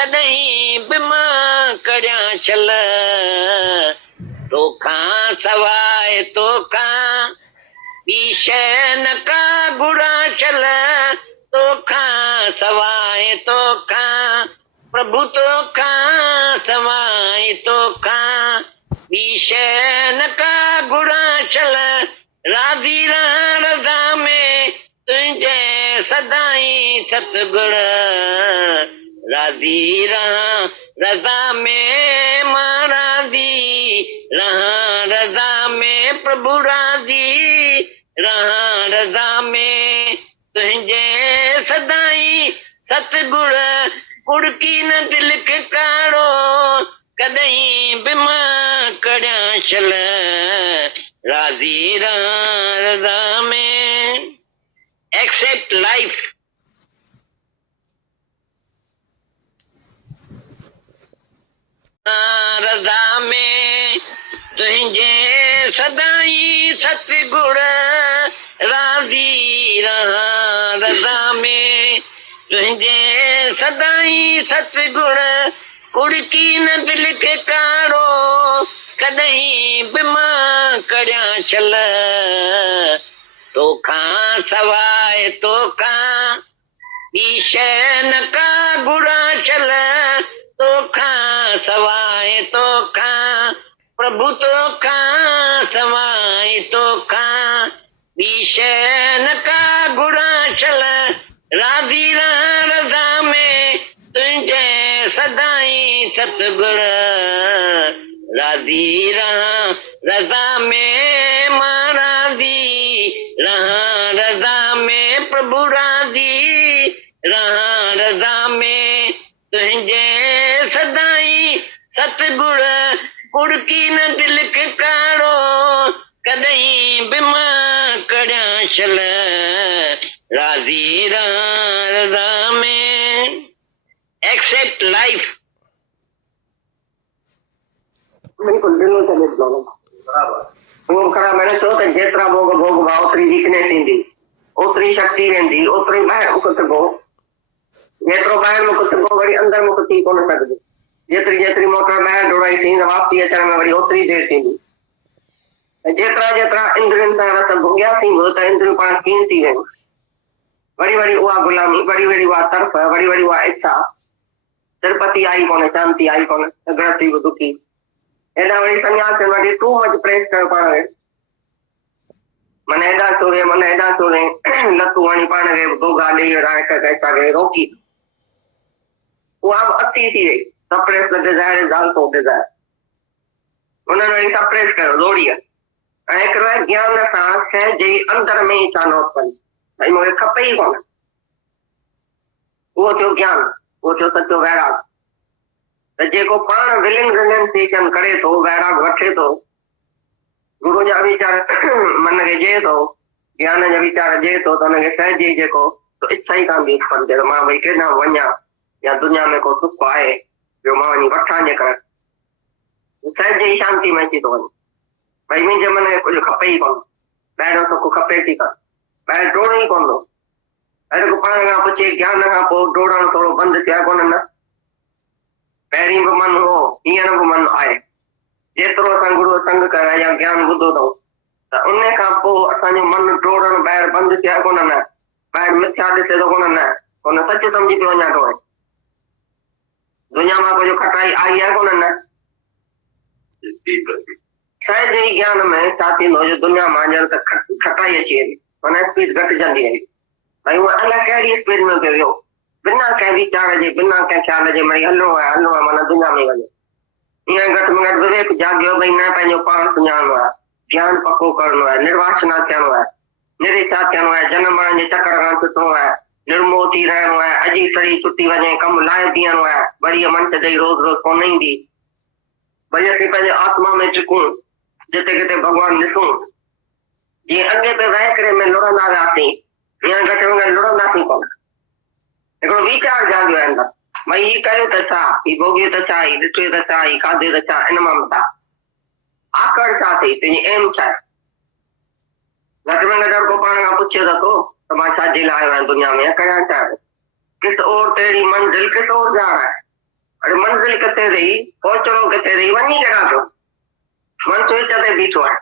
कदहीं बिमा करिया चल तोखा सवाए तोखा ईशे न का गुड़ा चल तोखा सवाए तोखा प्रभु तोखा सवाए तोखा ईशे न का गुड़ा चल राधी रजा में तुझे सदाई सतगुण राधी रजा में मां राधी रजा में प्रभु राधी रजा में तुझे सदाई सतगुण कुड़की न दिल के कारो कदहीं बिमा करिया चल राधी रजा में एक्सेप्ट लाइफ रजा में तुझे सदाई सतगुण राधी रजा में तुझे सदाई सतगुण कुड़की न दिल के कारो कदहीं बिमा करिया चल तोखा सवाए तोखा ईशे न का गुड़ा चल तोखा सवाए तोखा प्रभु तोखा सवाए तोखा ईशे न का गुड़ा चल राधी रजा में तुझे सदाई सतगुण राधी रजा में मां राधी रजा में प्रभु राधी रजा में तुझे सदाई सतगुण कुड़की न दिल के कारो कदहीं बिमा करिया चल राधी रजा में एक्सेप्ट लाइफ। बिल्कुल दिलों से लिख दो बराबर खरा मैंने चो त जेतरा भोग भोगवा ओतरी वीकनेस ईंदी ओतरी शक्ति वेंदी ओतरी ॿाहिरि मुकतबो जेतिरो ॿाहिरि मुकतबो वरी अंदरि मुक थी कोन सघंदी जेतिरी जेतिरी मोटर ॿाहिरि दौड़ाई थी वापसी अचण में वरी ओतरी देरि थींदी जेतिरा जेतिरा इंद्रियुनि सां रस भोॻियासीं त इंद्रियूं पाण कीअं थी वियूं वरी वरी उहा गुलामी वरी वरी उहा तरफ़ वरी वरी उहा इच्छा तिरुपति आई कोन्हे शांति आई कोन्हे गृहस्थी बि दुखी एॾा वरी संन्यास वरी टू मच प्रेस कयो पाण खे मन एॾा चोरे मन एॾा चोरे लतूं हणी पाण खे दोगा ॾेई असांखे रोकी उहा बि अती थी वई suppress the desire is also desire उन्हनि वरी सप्रेस कयो लोड़ीअ ऐं हिकिड़ो ज्ञान सां शइ जे अंदर में ई चानोत कनि भई मूंखे खपे ई कोन उहो थियो ज्ञान उहो थियो सचो वैराग त जेको पाण विलिंग रिलेंसेशन करे थो वैराग वठे थो गुरु जा वीचार मन खे जे थो ज्ञान जा वीचार जे थो त हुनखे सहज ई जेको इच्छा ई कान थी उत्पन्न थिए मां भई केॾां वञा या दुनिया में को सुख आहे जो मां वञी वठां जे कर सहज ई शांति में अची थो वञे भई मुंहिंजे मन खे कुझु खपे ई कोन ॿाहिरियों सुख खपे थी कान ॿाहिरि डोड़ो ई कोन थो अहिड़ो पाण खां पुछे ज्ञान खां पोइ डोड़ण थोरो बंदि थिया कोन न पहिरीं बि मन हो हींअर बि मन आहे जेतिरो असां गुरू संग कया या ज्ञान ॿुधो अथऊं त उन खां पोइ असांजो मन डोड़ण ॿाहिरि बंदि थिया कोन न ॿाहिरि मिथ्या ॾिसे थो कोन न कोन सच सम्झी थो वञा थो दुनिया मां कुझु खटाई आई आहे कोन न सहज ई ज्ञान में छा थींदो जो दुनिया मां ॼण त खटाई अची वेंदी माना स्पीड घटिजंदी वेंदी भई उहा अलाए कहिड़ी स्पीड में पियो वियो बिना कंहिं वीचार जे बिना कंहिं ख़्याल जे भई हलिणो आहे माना दुनिया में वञे ईअं घटि में घटि विवेक जाॻियो भई न पंहिंजो पाण सुञाणो आहे ज्ञान पको करणो आहे निर्वासना थियणो आहे निरेशा थियणो आहे जनम मरण जे चकर खां छुटणो आहे निर्मोह थी रहणो आहे अॼु सड़ी छुटी वञे कमु लाइ बीहणो आहे वरी मंच ॾेई रोज़ रोज़ कोन ईंदी भई असीं पंहिंजे आत्मा में टिकूं जिते किथे भॻवानु ॾिसूं जीअं अॻे पे वह करे में लुड़ंदा वियासीं हीअं घटि में घटि लुड़ंदासीं कोन हिकिड़ो वीचार जाॻियो आहे अंदरि भई हीउ कयो त छा हीउ भोॻियो त छा हीउ ॾिठो त छा हीउ खाधो त छा इन मां मथां आकड़ छा अथई तुंहिंजी एम छा आहे घटि में घटि को पाण खां पुछे त थो त मां छाजे लाइ आयो आहियां दुनिया में कयां छा किस और तेरी मंज़िल किस और जा रहा है अरे मंज़िल किथे रही, पहुचणो किथे रही, वञी केॾां थो? मन विच ते बीठो आहे,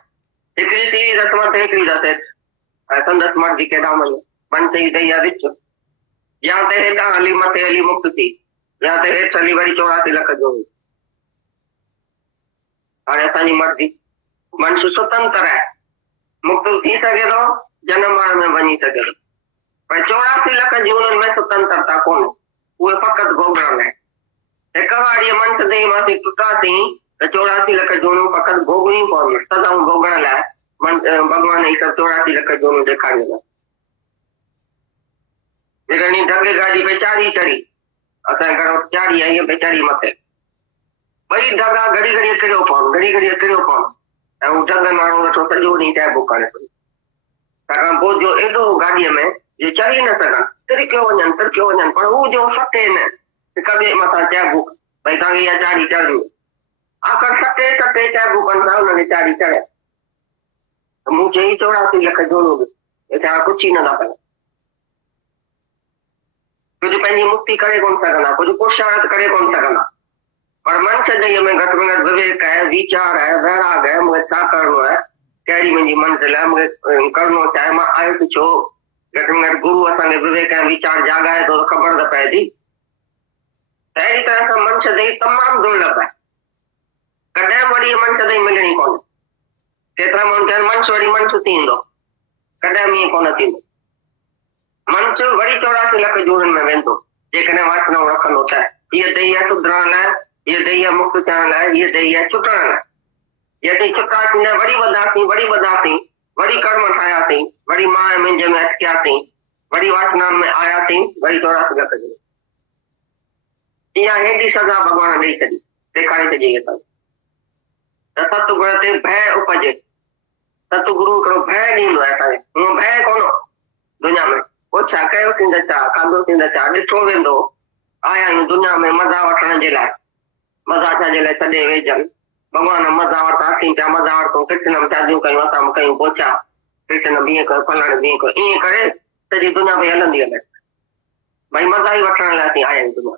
हिकिड़ी सीढ़ी रत मथे हिकिड़ी रत हेठि, ऐं संदसि मर्ज़ी केॾां वञे। मन चई तई आहे विच, या त हेॾां हली मथे हली मुक्त थी, या त हेठि हली वरी 84 लख जो। हाणे असांजी मर्ज़ी। मनुष्य स्वतंत्र आहे, मुक्त थी सघे थो, जनम मरण में वञी सघे थो, पर 84 लख जूननि में स्वतंत्रता कोन्हे, उहे फ़क़ति भोगण लाइ। हिक वारी मंच ते मां टुटासीं त 84 लख जूनूं फ़क़ति भोगणियूं पवंदियूं, सदाऊं भोगण लाइ भॻवान ई सभु 84 लख जूनूं ॾेखारियूं। हिकिड़ी ढग गाॾी बेचारी चढ़ी, असांजे घर चाढ़ी आई बेचारी मथे, ॿई ढगा घड़ी घड़ी किरियो पवनि, घड़ी घड़ी किरियो पवनि, ऐं हू ढग माण्हू वेठो सॼो ॾींहुं टैबू करे पियो। छाकाणि बोझो एॾो गाॾीअ में जो चढ़ी न सघनि, तिरकियो वञनि, पर हू जो सटे न हिक ॿिए मथां चइबो भई तव्हांखे इहा चाढ़ी चढ़णी, आख़िर सटे चइबो कनि था हुनखे चाढ़ी चढ़े। मूं चई 84 लख जूनूं वेचारा कुझु ई नथा कनि, कुझु पंहिंजी मुक्ति करे कोन सघंदा, कुझु पुरुषार्थ करे कोन सघंदा, पर मन सॼे में घटि में घटि विवेक है, विचार है, वैराग है, मूंखे छा करिणो आहे, कहिड़ी मुंहिंजी मंज़िल आहे, मूंखे करिणो छा आहे, मां आयुसि छो। घटि में घटि गुरू असांखे विवेक ऐं वीचार जाॻाए थो त ख़बर त पए थी। अहिड़ी तरह सां मंच ते तमामु दुर्लभ आहे, कॾहिं वरी मंच ते मिलणी कोन्हे। केतिरा माण्हू चवनि मंच वरी मंच थींदो, कॾहिं ईअं कोन थींदो। मंच वरी 84 लख जूननि में वेंदो जेकॾहिं वासनाऊं रखंदो त। हीअ दही आहे सुधरण लाइ, हीअ दही आहे मुक्त थियण लाइ, हीअ दही आहे छुटण लाइ। यदि छुटासीं न वरी वधासीं, वरी कर्म ठाहियासीं, वरी मां ऐं मुंहिंजे में अटकियासीं, वरी वासनाउनि में आयासीं, वरी 84 लख जो। इहा हेॾी सज़ा भॻवान ॾेई छॾी, ॾेखारे छॾी असांखे त सतगुण ते भय उपजे। सतगुरु हिकिड़ो भय ॾींदो आहे असांखे, हूअं भय कोन दुनिया में। पोइ छा कयोसीं त छा, खाधोसीं त छा, ॾिठो वेंदो। आया आहियूं दुनिया में मज़ा वठण जे लाइ, मज़ा छाजे लाइ छॾे वेझनि। भॻवान मज़ा वरिता, असीं पिया मज़ा वरितो, कृष्ण शादियूं कयूं, असां कयूं पोचा, कृष्ण बीह कयो, फलाणे बीह कयो, ईअं करे सॼी दुनिया भई हलंदी हले, भई मज़ा ई वठण लाइ असीं आया आहियूं दुनिया।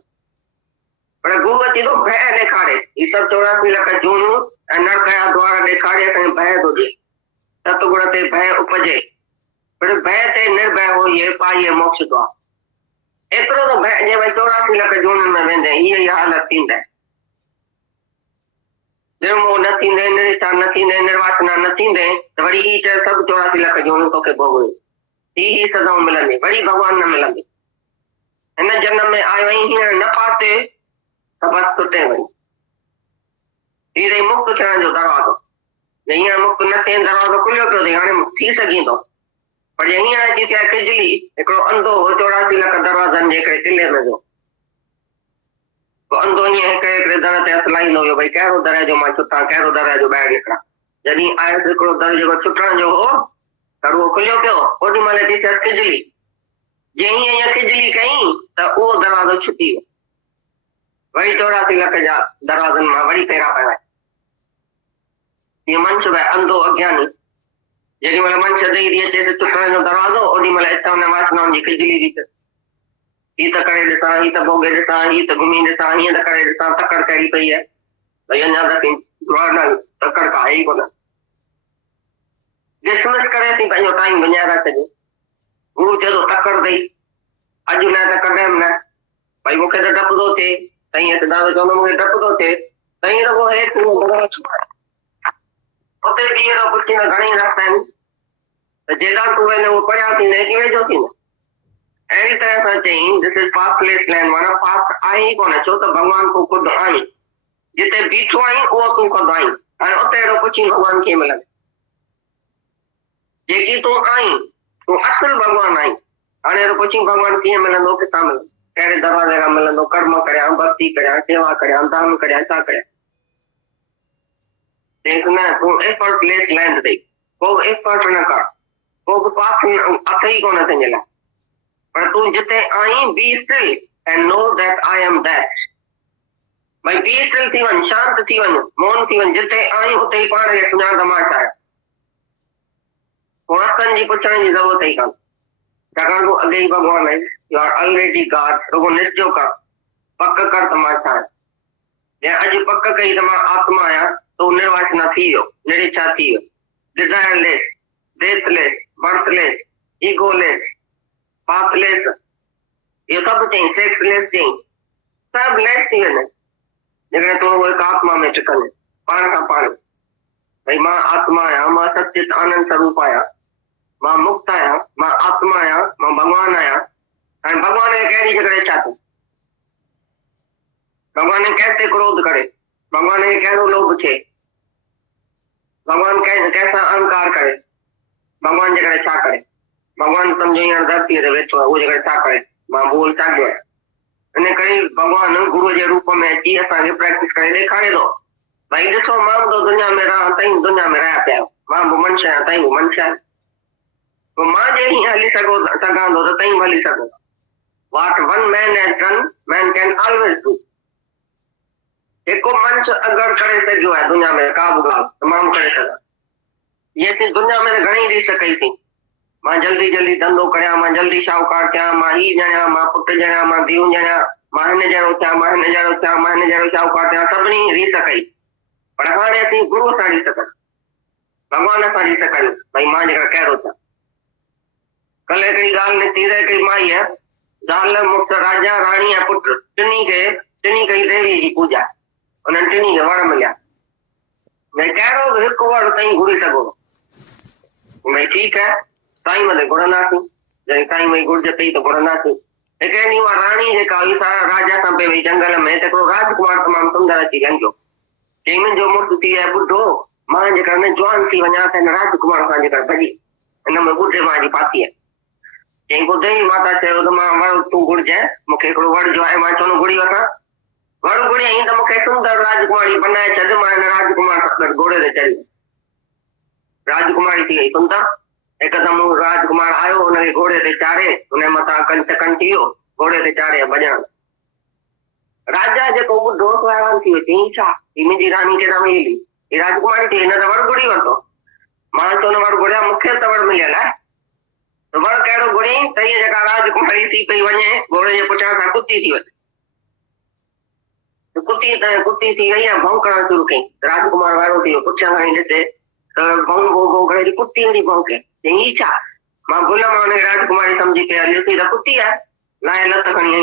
पर गुरू अची थो भय ॾेखारे, ही सभु 84 लख जूनूं ऐं नरक जा द्वार ॾेखारे असांखे भय थो ॾिए, सतगुण ते भय उपजे। पर भय ते निर्भय होइए पाइए मोक्ष द्वार। एतिरो त भय जे भई 84 लख जूननि में वेंदे हीअ ई हालत थींदे, निर्मोह न थींदे, निरिछा न थींदे, निर्वासना न थींदे त वरी ही चए सभु 84 लख जूनूं तोखे भोगणियूं, ही सदाऊं मिलंदी, वरी भॻवान न मिलंदी। हिन जन्म में आयो आई हींअर न पाते त बसि टुटे वरी। ही रही मुक्त थियण जो दरवाज़ो, हींअर मुक्त न थिए दरवाज़ो खुलियो पियो अथई, हाणे थी सघी थो। पर हींअर अची थिया खिजली हिकिड़ो अंधो 84 लख दरवाज़नि जे हिकिड़े किले में जो अंधो ईअं हिकिड़े दर ते हथु लाहींदो हुयो, भई कहिड़ो दर जो मां छुटां, कहिड़ो दर जो ॿाहिरि निकिरां। जॾहिं आयुसि हिकिड़ो दर जेको छुटण जो हो त उहो खुलियो पियो, ओॾी महिल अची थियसि खिजली। जीअं हीअं खिजली कई त उहो दरवाज़ो छुटी वियो, वरी 84 लख जा दरवाज़नि मां वरी पहिरां पिया। हीअं मंच में अंधो अज्ञानी जेॾी महिल मंच ॾेई थी अचे त छुटण जो दरवाज़ो, ओॾी महिल हितां हुन वासनाउनि जी खिजली थी थिए, ही त करे ॾिसां, ही त भोगे ॾिसां, ही त घुमी ॾिसां, हीअं त करे ॾिसां, तकड़ कहिड़ी पई आहे, भई अञा त तकड़ का आहे ई कोन। डिसमिस करे थी पंहिंजो टाइम विञाए सॼो। गुरू चए थो तकड़ अथई, अॼु न त कॾहिं न, भई मूंखे त डपु थो थिए, साईं सिद्धांत चवंदो मूंखे डपु थो थिए, साईं रुॻो हेठि उते बीह रहो, कुझु न घणेई रस्ता आहिनि, त जेॾा तूं वञे उहो परियां थींदे की वेझो थींदो। अहिड़ी तरह सां चई दिस इज पाथलेस लैंड, माना पाथ आहे ई कोन, छो त भॻवान तूं ख़ुदि आहीं, जिते बीठो आहीं उहो तूं ख़ुदि आहीं। हाणे उते अहिड़ो कुझु ई भॻवान कीअं मिलंदो, जेकी तूं आहीं तूं असुल भॻवान आहीं। हाणे अहिड़ो कुझु ई भॻवान कीअं मिलंदो, किथां मिलंदो, कहिड़े दरवाज़े खां मिलंदो, कर्म करियां, भक्ति करियां, सेवा करियां, दान करियां, छा करियां। न तूं एफर्टलेस लैंड अथई, को बि एफर्ट न कर, को बि पाथ अथई कोन तुंहिंजे लाइ, पर तूं जिते आहीं be still and know that I am that. भई बी स्टिल थी वञ, शांत थी वञ, मौन थी वञ, जिते आहीं उते ई पाण खे सुञाण त मां छा आहियां। हथनि जी पुछण जी ज़रूरत ई कान, छाकाणि तूं अॻे ई भॻवान आहीं, यू आर ऑलरेडी गॉड। रुॻो निश्चो कर, पक कर त मां छा आहियां। या अज पक कई तो मां आत्मा आया तो निर्वाचना थी वियो, निरीक्षा थी वियो, desireless, deathless, birthless, egoless, pathless, ये सब चई, सेक्सलेस चई, सब लेस थी वञे जेकॾहिं तूं हिकु आत्मा में टिकल पाण खां पाण। भई मां आत्मा आहियां, मां सचित आनंद स्वरूप आहियां, मां मुक्त आहियां, मां आत्मा आहियां, मां भगवान आहियां। ऐं भगवान खे कहिड़ी जेकॾहिं छा थो, भगवान कंहिं ते क्रोध करे, भगवान खे कहिड़ो लोभ थिए, भगवान कंहिंसां अहंकार करे, भगवान जेकॾहिं छा करे, भगवान सम्झो हींअर धरतीअ ते वेठो आहे, उहो जेकॾहिं छा करे, मां बोल छा कयो आहे। इन करे भगवान गुरू जे रूप में अची असांखे प्रैक्टिस करे ॾेखारे थो। भाई ॾिसो, मां बि दुनिया में रहां तई दुनिया में रहिया पिया, मां बि मनुष्य आहियां तई बि मनुष्य आहियां, पोइ मां जे हीअं हली सघां थो त तई बि हली सघो। What one man has done, man can always do. हिकु मनुष्य अगरि करे सघियो आहे दुनिया में का बि ॻाल्हि तमामु करे सघां। ये थी दुनिया में घणी रीस कई थी, मां जल्दी जल्दी धंधो करियां, मां जल्दी शाहूकार थियां, मां ही ॼणियां, मां पुटु ॼणियां, मां धीउ ॼणियां, मां हिन जहिड़ो थियां, मां हिन जहिड़ो थियां, मां हिन जहिड़ो शाहूकार थियां, सभिनी रीस कई। पर हाणे असीं गुरू सां रीस कयूं, भगवान सां रीस कयूं, भई मां जेका कहिड़ो थियां। कल्ह हिकिड़ी ॻाल्हि निकिती त हिकिड़ी माई आहे, ज़ाल मुड़ुस, राजा राणी ऐं पुटु टिनी कई देवी जी पूॼा, उन्हनि टिनी खे वण मिलिया। भई कहिड़ो बि हिकु वण ताईं घुरी सघो, भई ठीकु आहे साईं मथे घुरंदासीं, जॾहिं साईं मई घुर्ज अथई त घुरंदासीं। हिकु ॾींहुं उहा राणी जेका हुई राजा सां पई वई जंगल में, त हिकिड़ो राजकुमार तमामु सुंदर अची लंघियो, चई मुंहिंजो मुड़ुसु थी वियो ॿुढो, मां जेकर न जवान थी वञा त हिन राजकुमार सां जेकर भॼी हिन में ॿुढे मां जी पाती आहे। चई ॿुधई माता चयो त मां वण तूं घुरिजांइ, मूंखे हिकिड़ो वण जो आहे, मां चवंदो घुरी वठां। वण घुरियईं त मूंखे सुंदर राजकुमारी बनाए छॾ, मां हिन राजकुमार सां गॾु घोड़े ते चढ़ी, राजकुमारी थी वई सुंदर। हिकदमि राजकुमार आयो, हुनखे घोड़े ते चाढ़े, हुन मथां कंचकन थी वियो, घोड़े ते चाढ़े भॼण। राजा जेको ॿुढो हैरान थी वियो, चई छा ही मुंहिंजी राणी केॾां वई हली, ही राजकुमारी थी, हिन त वण घुरी वरितो। मां चयो न वण घुरिया, मूंखे त वण मिलियल आहे। वण कहिड़ो घुरियईं त हीअ जेका राजकुमारी थी पई वञे, घोड़े जे पुठियां सां कुती थी वञे, कुती थी वई ऐं भौंकण शुरू कई। राजकुमार वाइड़ो थी वियो, पुठियां खां ॾिसे त भौं करे कुती अहिड़ी भौंके, चई छा, मां भुल मां हुन राजकुमारी सम्झी पे हली त कुती आहे, लाहे लत खणी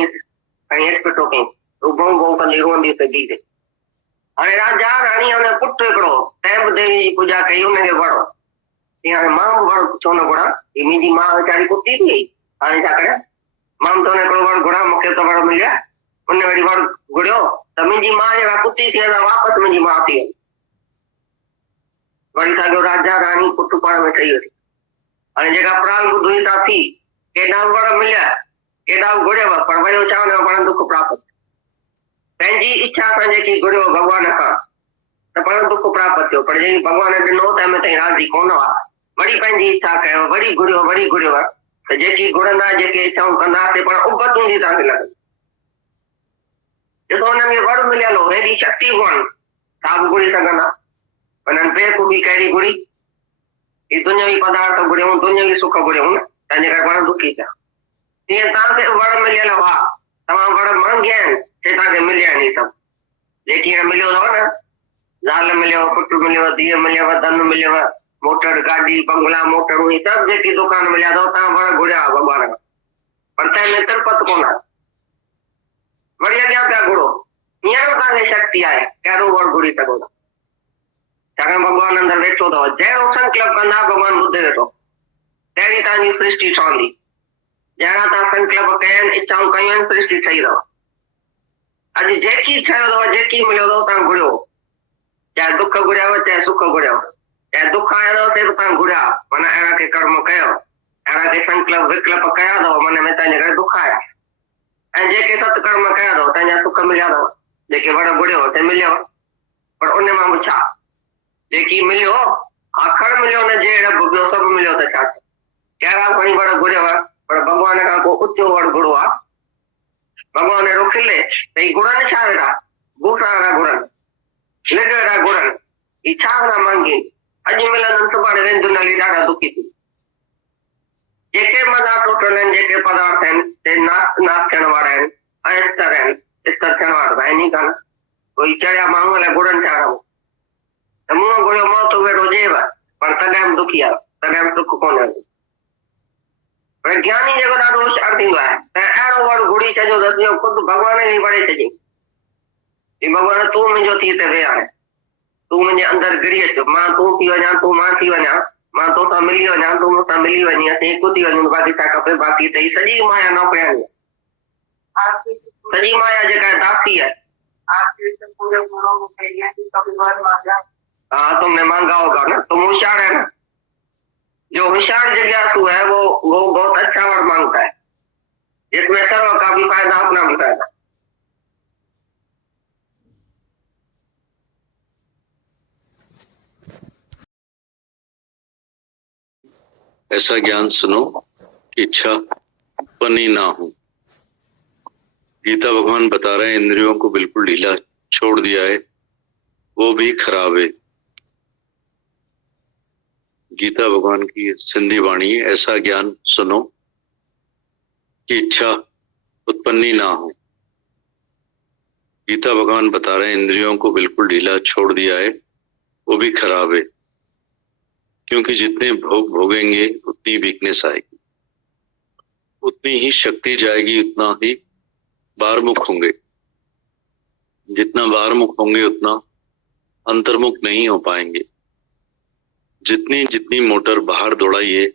हेठि पिटो कई, भौं भौं कंदी रोअंदी पई बीह ते। हाणे राजा राणी हुन पुटु हिकिड़ो तंहिं बि देवी जी पूॼा कई, हुनखे वणो, हाणे मां बि वण छो न घुरां, ही मुंहिंजी मां वीचारी कुती थी वई, हाणे छा करियां, मां बि त हुन हिकिड़ो वण घुरां, मूंखे त वण मिलिया। उन वरी वण घुरियो त मुंहिंजी मां जेका कुती थी वेंदा वापसि मुंहिंजी माउ थी वई। वरी साॻियो राजा राणी पुटु पाण में ठही वठी। हाणे जेका प्राल ॿुधुई था थी, केॾा वण मिलिया, केॾा घुरियव, पर वयो छा हुन वण दुख प्राप्त, पंहिंजी इच्छा सां जेकी घुरियो भॻवान खां त पाण दुख प्राप्त थियो, पर जेकी भॻवान ॾिनो त में ताईं राज़ी कोन हुआ, वरी पंहिंजी इच्छा कयो, वरी घुरियो त जेकी घुरंदा, जेके इच्छाऊं कंदासीं पाण उबत हूंदी तव्हांखे लॻे। ॾिसो हुननि खे वण मिलियल हो, हेॾी शक्ति हुअण, छा बि घुरी सघंदा, हुननि बेख़ूबी कहिड़ी घुरी, ही दुनियावी पदार्थ घुरियूं, दुनियावी सुख घुरियूं न, तंहिंजे करे पाण दुखी थिया। तीअं तव्हांखे वण मिलियल हुआ, तव्हां वण मांगिया आहिनि, हे तव्हांखे मिलिया आहिनि, सभु जेकी मिलियो अथव न, ज़ाल मिलियो, पुटु मिलियो, धीउ मिलियव, धन मिलियव, मोटर गाॾी बंगला मोटरूं, ही सभु जेकी दुकान मिलिया अथव, तव्हां वण घुरिया भॻवान खां, पर तंहिंमें तिरपत कोन आहे, वरी अॻियां पिया घुरो, हींअर तव्हांखे शक्ति आहे, कहिड़ो वण घुरी सघो था, छाकाणि भॻवान अंदरि वेठो अथव, जहिड़ो संकल्प कंदा भॻवान ॿुधे वेठो, तहिड़ी तव्हांजी सृष्टि ठहंदी, जहिड़ा तव्हां संकल्प कया आहिनि, इच्छाऊं कयूं आहिनि, सृष्टि ठही अथव। अॼु जेकी ठहियो अथव, जेकी मिलियो अथव, तव्हां घुरियो, चाहे दुख घुरियव, चाहे सुख घुरियव, चाहे दुख आयो अथव त तव्हां घुरिया, माना अहिड़ा के कर्म कयो, अहिड़ा के संकल्प विकल्प कया अथव, मन में तव्हांजे करे दुख आया, ऐं जेके सत्कर्म कया अथव तव्हांजा सुख मिलिया अथव, जेके वण घुरियो ते मिलियव, पर उन मां बि छा, जेकी मिलियो आखिर मिलियो न, जहिड़ा ॿियो सभु मिलियो त छा, कहिड़ा खणी वण घुरियव, पर भॻवान खां को ऊचो वण घुरो आहे, भॻवान अहिड़ो खिले त ही घुरनि छा वेठा, बूटा वेठा घुरनि, लिड वेठा घुरनि, ही छा वेठा मांगी, अॼु मिलंदनि सुभाणे वेंदियूं हली, ॾाढा दुखी थी। जेके मज़ा टोटल आहिनि, जेके पदार्थ आहिनि, ते नाश थियण वारा आहिनि, अस्तर आहिनि, स्तर थियण वारा आहिनि ई कान, कोई चढ़िया माण्हू अलाए गुड़नि चाढ़ो त मुंहुं घुरियो मौत वेठो जेव पर तॾहिं बि दुखी आहे, तॾहिं बि सुख कोन्हे। पर ज्ञानी जेको ॾाढो होशियारु थींदो आहे त अहिड़ो वण घुड़ी छॾियो त जीअं ख़ुदि भॻवान ई वणे छॾियईं कि भॻवान तूं मुंहिंजो थी त वे हाणे, तूं मुंहिंजे अंदरि गिरी अचु, मां तूं थी वञा, तूं मां थी वञा, मां तोसां मिली वञा, तूं मूंसां मिली वञी, असीं हिकु थी वञूं, बाक़ी छा खपे, बाक़ी त ही सॼी माया नौकरियाणी आहे, सॼी माया जेका है दासी है। हाँ तुमने मांगा होगा ना, तुम होशियार है ना। जो होशियार जिज्ञासु है वो बहुत अच्छा वर मांगता है जिसमें सर्व का भी फायदा अपना भी फायदा। ऐसा ज्ञान सुनो कि इच्छा उत्पन्न ही ना हो। गीता भगवान बता रहे हैं इंद्रियों को बिल्कुल ढीला छोड़ दिया है, वो भी खराब है। गीता भगवान की सिंधी वाणी है, ऐसा ज्ञान सुनो कि इच्छा उत्पन्न ही ना हो। गीता भगवान बता रहे हैं इंद्रियों को बिल्कुल ढीला छोड़ दिया है, वो भी खराब है, क्योंकि जितने भोग भोगेंगे उतनी वीकनेस आएगी, उतनी ही शक्ति जाएगी, उतना ही बाहरमुख होंगे। जितना बाहरमुख होंगे उतना अंतर्मुख नहीं हो पाएंगे। जितनी जितनी मोटर बाहर दौड़ाइए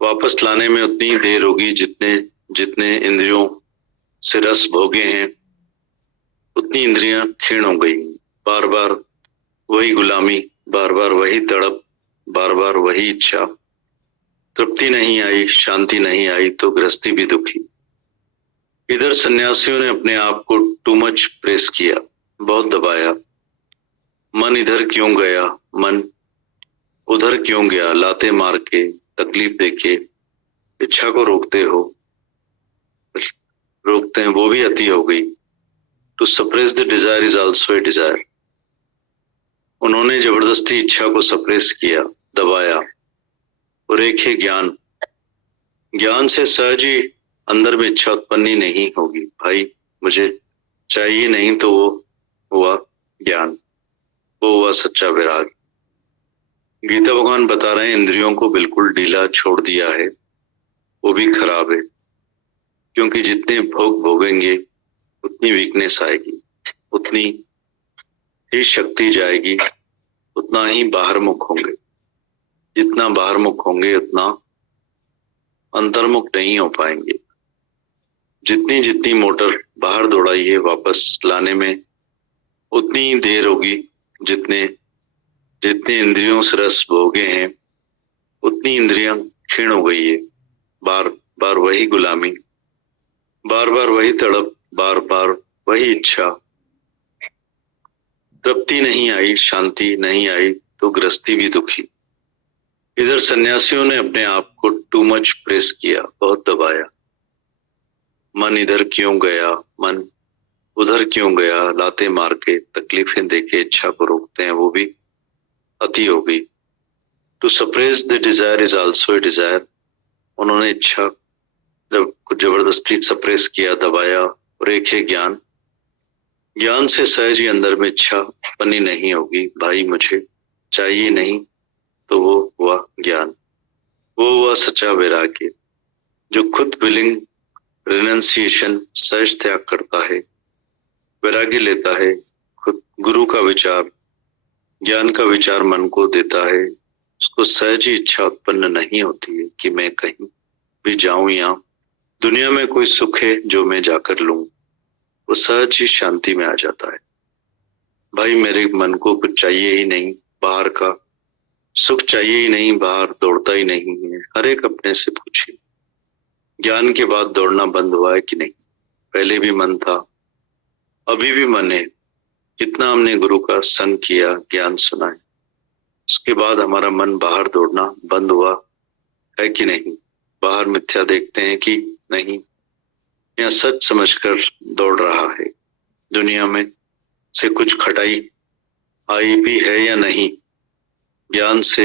वापस लाने में उतनी देर होगी। जितने जितने इंद्रियों से रस भोगे हैं उतनी इंद्रियां क्षीण हो गई। बार बार वही गुलामी, बार बार वही तड़प, बार बार वही इच्छा। तृप्ति नहीं आई, शांति नहीं आई तो गृहस्थी भी दुखी। इधर सन्यासियों ने अपने आप को टू मच प्रेस किया, बहुत दबाया। मन इधर क्यों गया, मन उधर क्यों गया, लाते मार के, तकलीफ देके इच्छा को रोकते हैं, वो भी अति हो गई। To suppress the desire is also a desire. उन्होंने जबरदस्ती इच्छा को सप्रेस किया, दबाया। और एक है ज्ञान, ज्ञान से सहज ही अंदर में इच्छा उत्पन्न ही नहीं होगी। भाई मुझे चाहिए नहीं, तो वो हुआ ज्ञान, वो हुआ सच्चा वैराग। गीता भगवान बता रहे हैं इंद्रियों को बिल्कुल ढीला छोड़ दिया है, वो भी खराब है, क्योंकि जितने भोग भोगेंगे उतनी वीकनेस आएगी, उतनी ही शक्ति जाएगी, उतना ही बाहरमुख होंगे। जितना बाहरमुख होंगे उतना अंतर्मुख नहीं हो पाएंगे। जितनी जितनी मोटर बाहर दौड़ाइए वापस लाने में उतनी ही देर होगी। जितने जितने इंद्रियों से रस भोगे हैं उतनी इंद्रियां क्षीण हो गई है। बार बार वही गुलामी, बार बार वही तड़प, बार बार वही इच्छा। तृप्ति नहीं आई, शांति नहीं आई तो गृहस्थी भी दुखी। इधर सन्यासियों ने अपने आप को टू मच प्रेस किया, बहुत दबाया। मन इधर क्यों गया, मन उधर क्यों गया, लाते मार के, तकलीफें देके इच्छा को रोकते हैं, वो भी अति हो गई। To suppress the desire is also a desire. उन्होंने इच्छा जब जबरदस्ती सप्रेस किया, दबाया। और एक है ज्ञान, ज्ञान से सहज ही अंदर में इच्छा उत्पन्न नहीं होगी। भाई मुझे चाहिए नहीं, तो वो हुआ ज्ञान, वो हुआ सच्चा वैराग्य, जो खुद विलिंग रिनंसिएशन, सहज त्याग करता है, वैराग्य लेता है। खुद गुरु का विचार, ज्ञान का विचार मन को देता है, उसको सहज ही इच्छा उत्पन्न नहीं होती है कि मैं कहीं भी जाऊं या दुनिया में कोई सुख है जो मैं जाकर लूं। वो सहज ही शांति में आ जाता है। भाई मेरे मन को कुछ चाहिए ही नहीं, बाहर का सुख चाहिए ही नहीं, बाहर दौड़ता ही नहीं है। हर एक अपने से पूछे, ज्ञान के बाद दौड़ना बंद हुआ है कि नहीं? पहले भी मन था, अभी भी मन है। कितना हमने गुरु का संग किया, ज्ञान सुना है, उसके बाद हमारा मन बाहर दौड़ना बंद हुआ है कि नहीं? बाहर मिथ्या देखते हैं कि नहीं, या सच समझकर दौड़ रहा है? दुनिया में से कुछ खटाई आई भी है या नहीं? ज्ञान से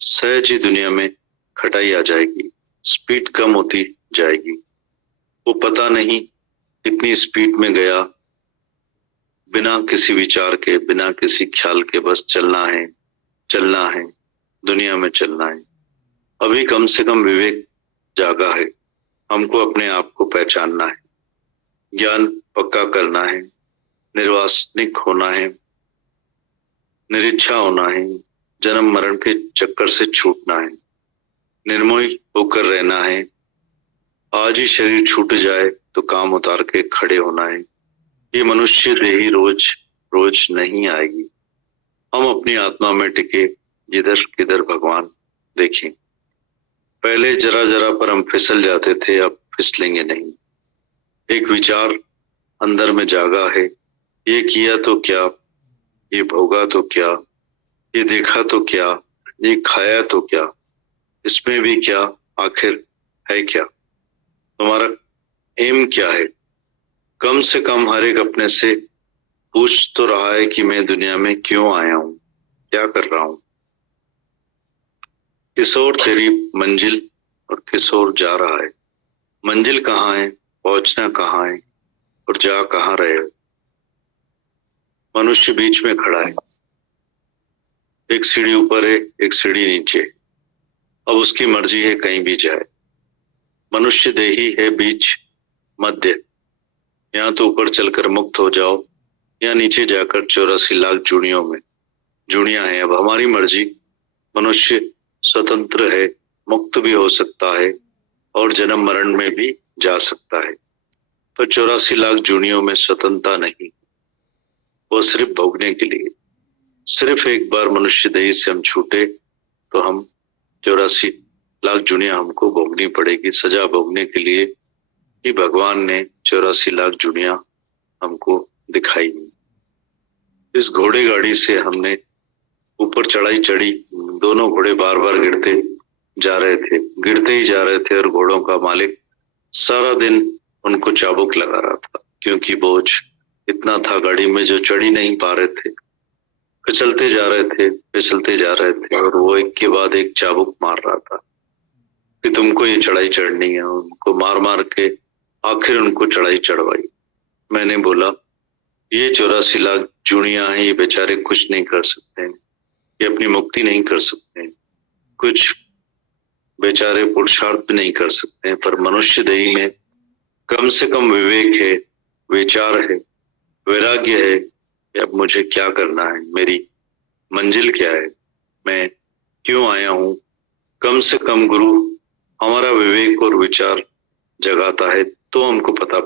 सहज ही दुनिया में खटाई आ जाएगी, स्पीड कम होती जाएगी। वो पता नहीं कितनी स्पीड में गया, बिना किसी विचार के, बिना किसी ख्याल के बस चलना है, दुनिया में चलना है। अभी कम से कम विवेक जागा है, हमको अपने आप को पहचानना है, ज्ञान पक्का करना है, निर्वासनिक होना है, निरीच्छा होना है, जन्म मरण के चक्कर से छूटना है, निर्मोही होकर रहना है। आज ही शरीर छूट जाए तो काम उतार के खड़े होना है। ये मनुष्य देही रोज रोज नहीं आएगी। हम अपनी आत्मा में टिके, जिधर किधर भगवान देखें। पहले जरा जरा पर हम फिसल जाते थे, अब फिसलेंगे नहीं। एक विचार अंदर में जागा है, ये किया तो क्या, ये भोगा तो क्या, ये देखा तो क्या, ये खाया तो क्या, इसमें भी क्या, आखिर है क्या? तुम्हारा एम क्या है? कम से कम हर एक अपने से पूछ तो रहा है कि मैं दुनिया में क्यों आया हूं, क्या कर रहा हूं, किस ओर तेरी मंजिल और किस ओर जा रहा है? मंजिल कहाँ है, पहुंचना कहाँ है और जा कहाँ रहे हो? मनुष्य बीच में खड़ा है, एक सीढ़ी ऊपर है, एक सीढ़ी नीचे। अब उसकी मर्जी है कहीं भी जाए। मनुष्य देही है बीच मध्य, या तो ऊपर चलकर मुक्त हो जाओ या नीचे जाकर 84 लाख जुड़ियों में जुड़ियां हैं। अब हमारी मर्जी। मनुष्य स्वतंत्र है, मुक्त भी हो सकता है और जन्म मरण में भी जा सकता है, पर 84 लाख जुड़ियों में स्वतंत्रता नहीं। वो सिर्फ भोगने के लिए। सिर्फ एक बार मनुष्य देही से हम छूटे तो हम 84 लाख जुड़ियां हमको भोगनी पड़ेगी, सजा भोगने के लिए कि भगवान ने 84 लाख जुड़ियां हमको दिखाई। इस घोड़े गाड़ी से हमने ऊपर चढ़ाई चढ़ी, दोनों घोड़े बार बार गिरते ही जा रहे थे और घोड़ों का मालिक सारा दिन उनको चाबुक लगा रहा था, क्योंकि बोझ इतना था गाड़ी में जो चढ़ ही नहीं पा रहे थे, फिसलते जा रहे थे, फिसलते जा रहे थे, और वो एक के बाद एक चाबुक मार रहा था कि तुमको ये चढ़ाई चढ़नी है। उनको मार मार के आखिर उनको चढ़ाई चढ़वाई। मैंने बोला ये 84 लाख जुड़ियां हैं, ये बेचारे कुछ नहीं कर सकते हैं, ये अपनी मुक्ति नहीं कर सकते हैं, कुछ बेचारे पुरुषार्थ भी नहीं कर सकते हैं, पर मनुष्य देही में कम से कम विवेक है, विचार है, वैराग्य है कि अब मुझे क्या करना है, मेरी मंजिल क्या है, मैं क्यों आया हूं। कम से कम गुरु हमारा विवेक और विचार जगाता है तो हमको पता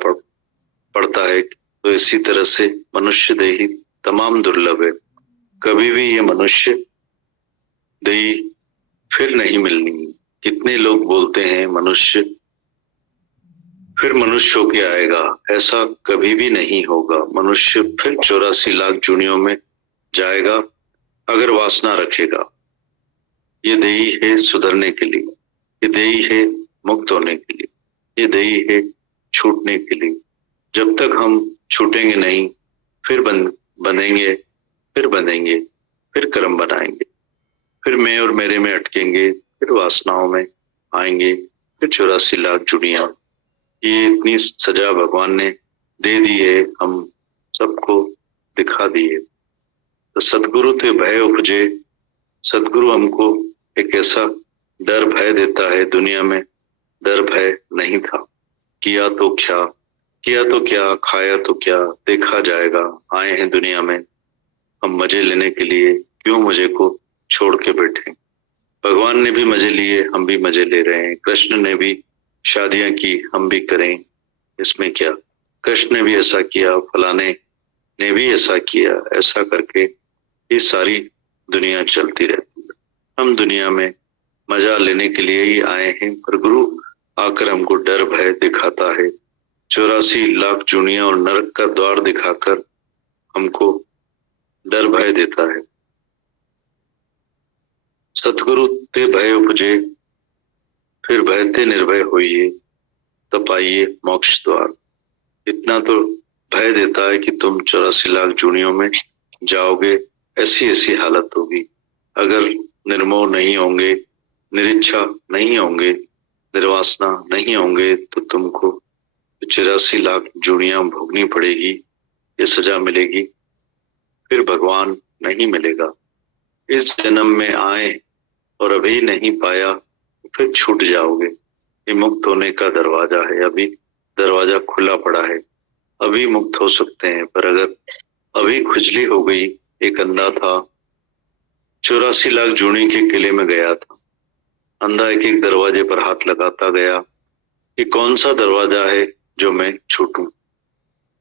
पड़ता है। तो इसी तरह से मनुष्य देही तमाम दुर्लभ है, कभी भी ये मनुष्य देही फिर नहीं मिलनी। कितने लोग बोलते हैं मनुष्य फिर मनुष्य होके आएगा, ऐसा कभी भी नहीं होगा। मनुष्य फिर 84 लाख जुड़ियों में जाएगा अगर वासना रखेगा। ये देही है सुधरने के लिए, ये देही है मुक्त होने के लिए, ये देही है छूटने के लिए। जब तक हम छूटेंगे नहीं, फिर बंधेंगे, फिर कर्म बनाएंगे, फिर मैं और मेरे में अटकेंगे, फिर वासनाओं में आएंगे, फिर 84 लाख जुड़ियां। ये इतनी सजा भगवान ने दे दी है, हम सबको दिखा दी है। तो सदगुरु ते भय उपजे, सदगुरु हमको एक ऐसा डर भय देता है। दुनिया में डर भय नहीं था। किया तो क्या, खाया तो क्या, देखा जाएगा। आए हैं दुनिया में हम मजे लेने के लिए, क्यों मजे को छोड़ के बैठे। भगवान ने भी मजे लिए, हम भी मजे ले रहे हैं। कृष्ण ने भी शादियां की, हम भी करें, इसमें क्या। कृष्ण ने भी ऐसा किया, फलाने ने भी ऐसा किया, ऐसा करके ये सारी दुनिया चलती रहती है। हम दुनिया में मजा लेने के लिए ही आए हैं, पर गुरु आकर हमको डर भय दिखाता है। 84 लाख जुड़ियां और नरक का द्वार दिखाकर हमको डर भय देता है। सतगुरु ते भय उपजे, फिर भयते निर्भय होइए, तब पाइए मोक्ष द्वार। इतना तो भय देता है कि तुम 84 लाख जुड़ियों में जाओगे, ऐसी ऐसी हालत होगी। अगर निर्मोह नहीं होंगे, निरीच्छा नहीं होंगे, निर्वासना नहीं होंगे, तो तुमको 84 लाख जुड़ियां भोगनी पड़ेगी, ये सजा मिलेगी। फिर भगवान नहीं मिलेगा। इस जन्म में आए और अभी नहीं पाया फिर छूट जाओगे। ये मुक्त होने का दरवाजा है, अभी दरवाजा खुला पड़ा है, अभी मुक्त हो सकते हैं। पर अगर अभी खुजली हो गई, एक अंधा था 84 लाख जूनी के किले में गया था। अंधा एक एक दरवाजे पर हाथ लगाता गया कि कौन सा दरवाजा है जो मैं छूटूं,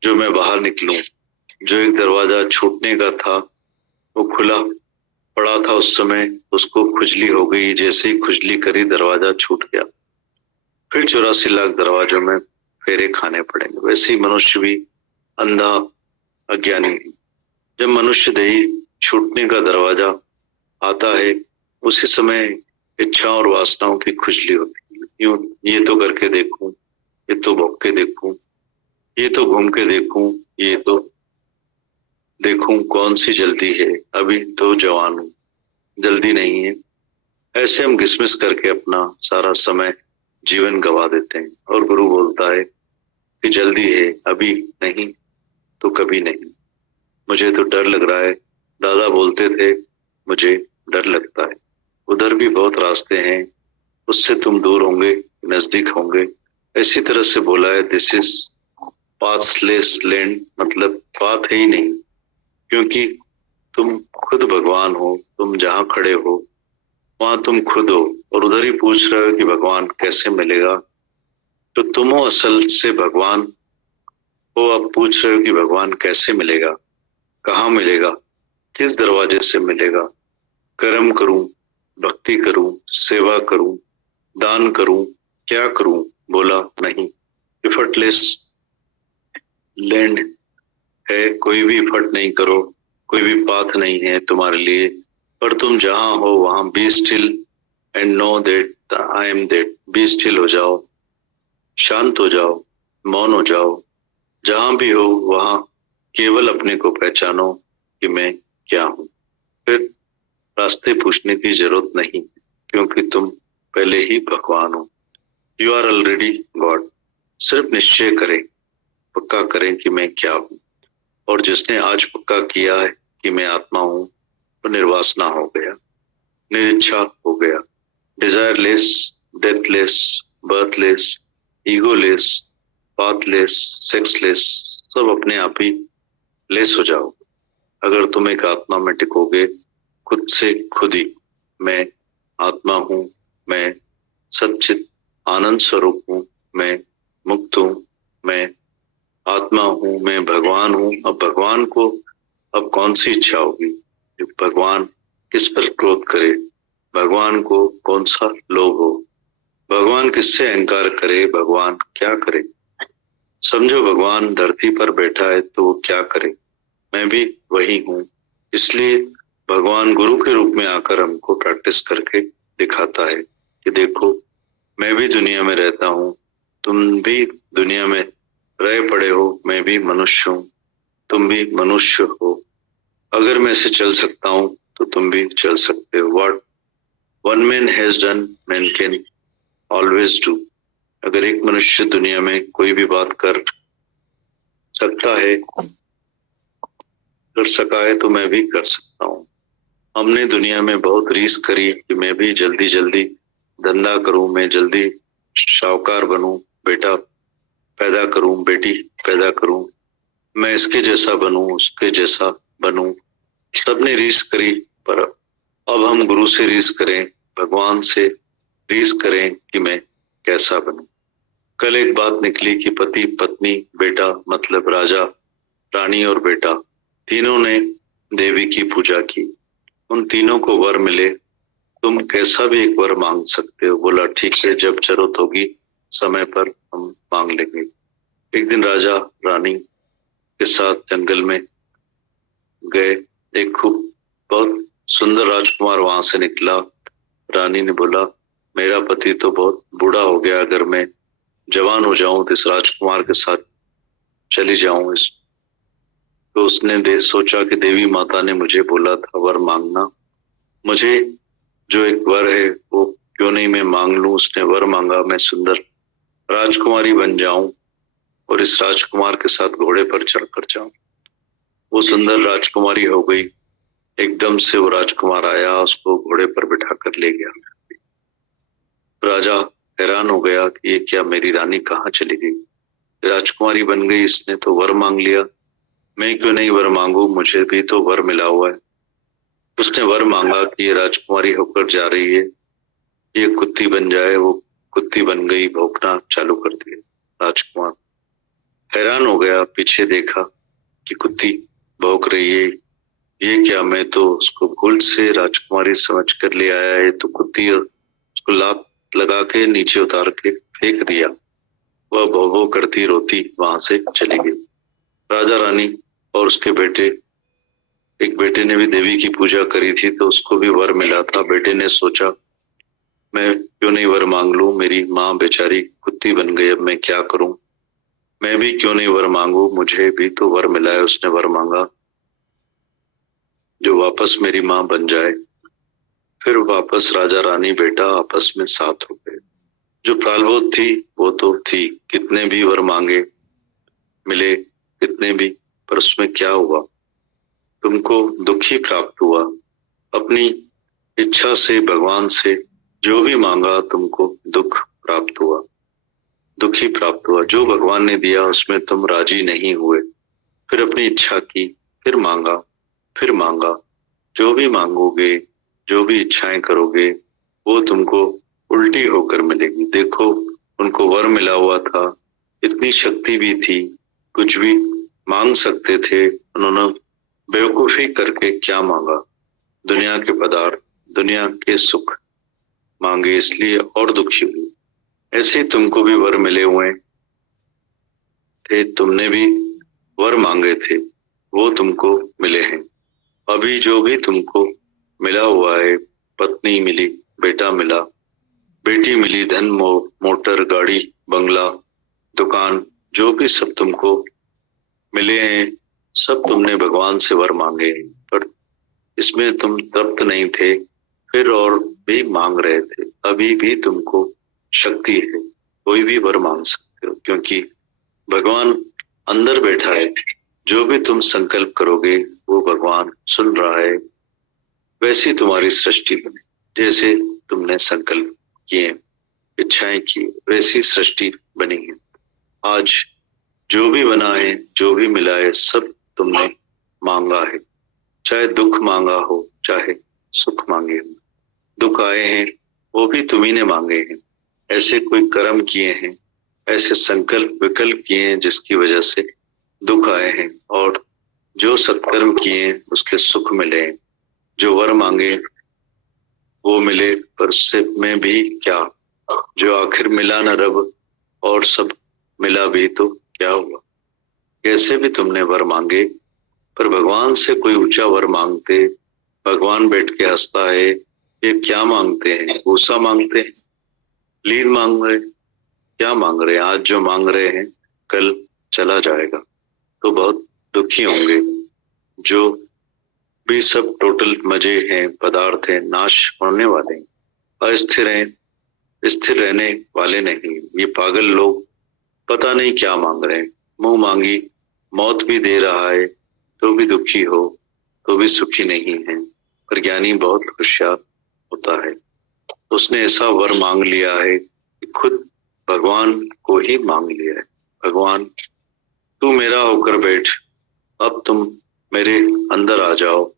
जो मैं बाहर निकलूं। जो एक दरवाजा छूटने का था वो खुला पड़ा था। उस समय उसको खुजली हो गई, जैसे ही खुजली करी दरवाजा छूट गया। फिर 84 लाख दरवाजों में फेरे खाने पड़ेंगे। वैसे ही मनुष्य भी अंधा अज्ञानी है। जब मनुष्य देही छूटने का दरवाजा आता है उसी समय इच्छा और वासनाओं की खुजली होती है। यूं ये तो करके देखूं, ये तो भोग के देखूं, ये तो घूम के देखूं, ये तो देखूं कौन सी जल्दी है, अभी तो जवान हूं, जल्दी नहीं है। ऐसे हम घिसमिस करके अपना सारा समय जीवन गवा देते हैं। और गुरु बोलता है कि जल्दी है, अभी नहीं तो कभी नहीं। मुझे तो डर लग रहा है। दादा बोलते थे मुझे डर लगता है। उधर भी बहुत रास्ते हैं, उससे तुम दूर होंगे, नजदीक होंगे। इसी तरह से बोला है दिस इज पाथलेस लैंड, मतलब पाथ है ही नहीं, क्योंकि तुम खुद भगवान हो। तुम जहाँ खड़े हो वहां तुम खुद हो। और उधर ही पूछ रहे हो कि भगवान कैसे मिलेगा। तो तुम हो असल से भगवान हो। अब पूछ रहे हो कि भगवान कैसे मिलेगा, कहाँ मिलेगा, किस दरवाजे से मिलेगा। कर्म करूं, भक्ति करूं, सेवा करूं, दान करूं, क्या करूं? बोला नहीं, इफर्टलेस लैंड है, कोई भी इफर्ट नहीं करो, कोई भी पाथ नहीं है तुम्हारे लिए। पर तुम जहां हो वहां be still and know that I am that. Be still हो जाओ, शांत हो जाओ, मौन हो जाओ। जहां भी हो वहां केवल अपने को पहचानो कि मैं क्या हूं। फिर रास्ते पूछने की जरूरत नहीं, क्योंकि तुम पहले ही भगवान हो। You are already God. सिर्फ निश्चय करें, पक्का करें कि मैं क्या हूं। और जिसने आज पक्का किया है कि मैं आत्मा हूं, तो निर्वासना हो गया, निरिच्छा हो गया, desireless, deathless, birthless, egoless, pathless, sexless, सब अपने आप ही लेस हो जाओ। अगर तुम एक आत्मा में टिकोगे, खुद से खुद ही, मैं आत्मा हूं, मैं सच्चित आनंद स्वरूप हूं, मैं मुक्त हूं, मैं आत्मा हूं, मैं भगवान हूं। अब भगवान को अब कौन सी इच्छा होगी? भगवान किस पर क्रोध करे, भगवान को कौन सा लोभ हो, भगवान किससे अहंकार करे, भगवान क्या करे। समझो भगवान धरती पर बैठा है तो वो क्या करे, मैं भी वही हूँ। इसलिए भगवान गुरु के रूप में आकर हमको प्रैक्टिस करके दिखाता है कि देखो मैं भी दुनिया में रहता हूँ, तुम भी दुनिया में रह पड़े हो, मैं भी मनुष्य हूँ, तुम भी मनुष्य हो। अगर मैं इसे चल सकता हूँ तो तुम भी चल सकते हो। What one man has done man can always do. अगर एक मनुष्य दुनिया में कोई भी बात कर सकता है, कर सका है, तो मैं भी कर सकता हूँ। हमने दुनिया में बहुत रीस करी कि मैं भी जल्दी जल्दी धंधा करूं, मैं जल्दी शाहूकार बनूं, बेटा पैदा करूं, बेटी पैदा करूं, मैं इसके जैसा बनूं, उसके जैसा बनूं। सबने रीस करी, पर अब हम गुरु से रीस करें, भगवान से रीस करें कि मैं कैसा बनूं। कल एक बात निकली कि पति पत्नी बेटा, मतलब राजा रानी और बेटा, तीनों ने देवी की पूजा की। उन तीनों को वर मिले। तुम कैसा भी एक वर मांग सकते हो। बोला ठीक है, जब जरूरत होगी समय पर हम मांग लेंगे। एक दिन राजा रानी के साथ जंगल में गए। एक खूब बहुत सुंदर राजकुमार वहां से निकला। रानी ने बोला मेरा पति तो बहुत बूढ़ा हो गया, अगर मैं जवान हो जाऊं तो इस राजकुमार के साथ चली जाऊं। इस तो उसने सोचा कि देवी माता ने मुझे बोला था वर मांगना, मुझे जो एक वर है वो क्यों नहीं मैं मांग लूं। उसने वर मांगा, मैं सुंदर राजकुमारी बन जाऊं और इस राजकुमार के साथ घोड़े पर चढ़कर जाऊं। वो सुंदर राजकुमारी हो गई। एकदम से वो राजकुमार आया, उसको घोड़े पर बिठा कर ले गया। राजा हैरान हो गया कि ये क्या, मेरी रानी कहाँ चली गई। राजकुमारी बन गई, इसने तो वर मांग लिया, मैं क्यों नहीं वर मांगू, मुझे भी तो वर मिला हुआ है। उसने वर मांगा कि ये राजकुमारी होकर जा रही है, ये कुत्ती बन जाए। वो कुत्ती बन गई, भौंकना चालू कर दिया। राजकुमार हैरान हो गया, पीछे देखा कि कुत्ती भौंक रही है। ये क्या, मैं तो उसको भूल से राजकुमारी समझ कर ले आया है, तो कुत्ती है। उसको लात लगा के नीचे उतार के फेंक दिया। वह भौ भौ करती रोती वहां से चली गई। राजा रानी और उसके बेटे, एक बेटे ने भी देवी की पूजा करी थी तो उसको भी वर मिला था। बेटे ने सोचा मैं क्यों नहीं वर मांग लूं, मेरी माँ बेचारी कुत्ती बन गई, अब मैं क्या करूं, मैं भी क्यों नहीं वर मांगू, मुझे भी तो वर मिला है। उसने वर मांगा जो वापस मेरी माँ बन जाए। फिर वापस राजा रानी बेटा आपस में साथ हो गए। जो प्रालबोध थी वो तो थी, कितने भी वर मांगे मिले, कितने भी, पर उसमें क्या हुआ, तुमको दुख ही प्राप्त हुआ। अपनी इच्छा से भगवान से जो भी मांगा तुमको दुख प्राप्त हुआ, दुख ही प्राप्त हुआ। जो भगवान ने दिया उसमें तुम राजी नहीं हुए, फिर अपनी इच्छा की, फिर मांगा, फिर मांगा। जो भी मांगोगे, जो भी इच्छाएं करोगे, वो तुमको उल्टी होकर मिलेगी। देखो, उनको वर मिला हुआ था, इतनी शक्ति भी थी, कुछ भी मांग सकते थे। उन्होंने बेवकूफी करके क्या मांगा, दुनिया के पदार्थ, दुनिया के सुख मांगे, इसलिए और दुखी हुई। ऐसे ही तुमको भी वर मिले हुए थे, तुमने भी वर मांगे थे, वो तुमको मिले हैं। अभी जो भी तुमको मिला हुआ है, पत्नी मिली, बेटा मिला, बेटी मिली, धन मोटर गाड़ी बंगला दुकान, जो भी सब तुमको मिले हैं, सब तुमने भगवान से वर मांगे हैं। पर इसमें तुम तृप्त नहीं थे, फिर और भी मांग रहे थे। अभी भी तुमको शक्ति है, कोई भी वर मांग सकते हो, क्योंकि भगवान अंदर बैठा है। जो भी तुम संकल्प करोगे वो भगवान सुन रहा है। वैसी तुम्हारी सृष्टि बने, जैसे तुमने संकल्प किए, इच्छाएं की, वैसी सृष्टि बनी है। आज जो भी बना है, जो भी मिला है, सब तुमने मांगा है। चाहे दुख मांगा हो, चाहे सुख मांगे हो। दुख आए हैं वो भी तुम्ही ने मांगे हैं। ऐसे कोई कर्म किए हैं, ऐसे संकल्प विकल्प किए हैं जिसकी वजह से दुख आए हैं, और जो सत्कर्म किए उसके सुख मिले हैं। जो वर मांगे वो मिले, पर उससे में भी क्या, जो आखिर मिला न रब, और सब मिला भी तो क्या हुआ। कैसे भी तुमने वर मांगे, पर भगवान से कोई ऊंचा वर मांगते, भगवान बैठ के हंसता है। ये क्या मांगते हैं, भूसा मांगते हैं, लीन मांग रहे, क्या मांग रहे हैं। आज जो मांग रहे हैं कल चला जाएगा, तो बहुत दुखी होंगे। जो भी सब टोटल मजे हैं, पदार्थ हैं, नाश होने वाले हैं, अस्थिर हैं, स्थिर रहने वाले नहीं। ये पागल लोग पता नहीं क्या मांग रहे हैं। मुंह मांगी मौत भी दे रहा है तो भी दुखी हो, तो भी सुखी नहीं है। पर ज्ञानी बहुत होशियार होता है, उसने ऐसा वर मांग लिया है कि खुद भगवान को ही मांग लिया है। भगवान तू मेरा होकर बैठ, अब तुम मेरे अंदर आ जाओ,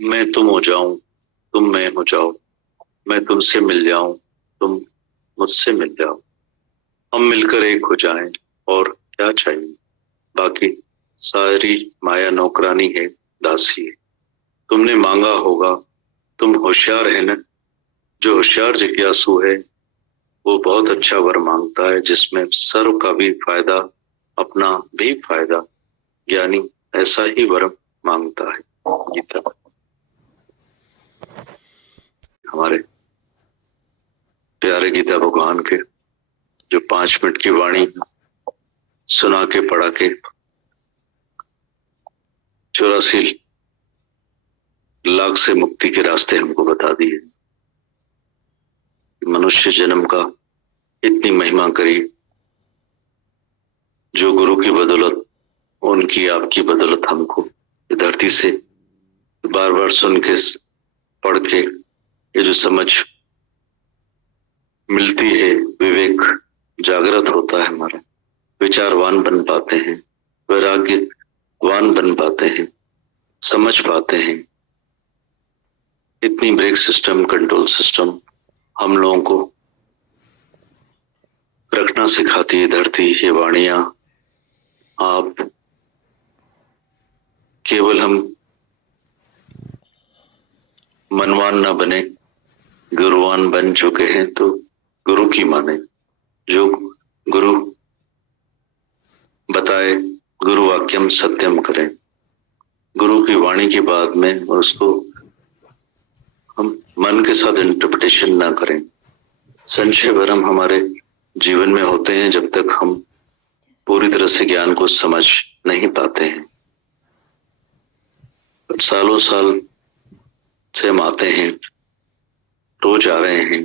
मैं तुम हो जाऊं, तुम मैं हो जाओ, मैं तुमसे मिल जाऊं, तुम मुझसे मिल जाओ, हम मिलकर एक हो जाएं, और क्या चाहिए। बाकी सारी माया नौकरानी है, दासी है। तुमने मांगा होगा, तुम होशियार है ना। जो होशियार जिज्ञासु है वो बहुत अच्छा वर मांगता है, जिसमें सर्व का भी फायदा, अपना भी फायदा। ज्ञानी ऐसा ही वर मांगता है। गीता हमारे प्यारे गीता भगवान के जो 5 मिनट की वाणी सुना के पढ़ा के 84 लाख से मुक्ति के रास्ते हमको बता दिए। मनुष्य जन्म का इतनी महिमा करी, जो गुरु की बदौलत उनकी आपकी बदौलत हमको ये धरती से बार बार सुन के पढ़ के ये जो समझ मिलती है, विवेक जागृत होता है, हमारा विचारवान बन पाते हैं, वैराग्यवान बन पाते हैं, समझ पाते हैं। इतनी ब्रेक सिस्टम, कंट्रोल सिस्टम हम लोगों को रखना सिखाती है धरती, ये वाणियां। आप केवल हम मनवान ना बने, गुरुवान बन चुके हैं तो गुरु की माने, जो गुरु बताए, गुरु वाक्यम सत्यम करें। गुरु की वाणी के बाद में उसको हम मन के साथ इंटरप्रिटेशन ना करें। संशय भरम हमारे जीवन में होते हैं जब तक हम पूरी तरह से ज्ञान को समझ नहीं पाते हैं। सालों साल से हम आते हैं, रोज आ रहे हैं।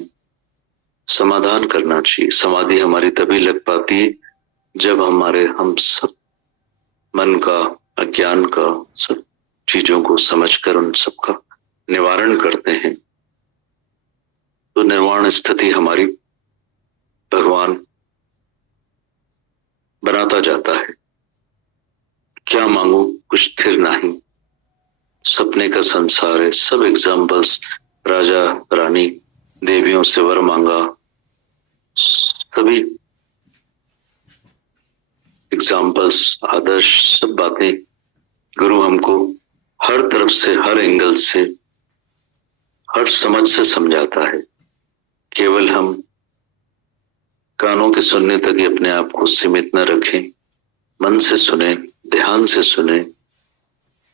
समाधान करना चाहिए। समाधि हमारी तभी लग पाती है जब हम सब मन का, अज्ञान का, सब चीजों को समझकर उन सबका निवारण करते हैं। तो निर्वाण स्थिति हमारी भगवान बनाता जाता है। क्या मांगू कुछ स्थिर नहीं, सपने का संसार है। सब एग्जाम्पल्स, राजा रानी, देवियों से वर मांगा, सभी एग्जाम्पल्स, आदर्श, सब बातें गुरु हमको हर तरफ से, हर एंगल से, हर समझ से समझाता है। केवल हम कानों के सुनने तक ही अपने आप को सीमित न रखें, मन से सुने, ध्यान से सुने,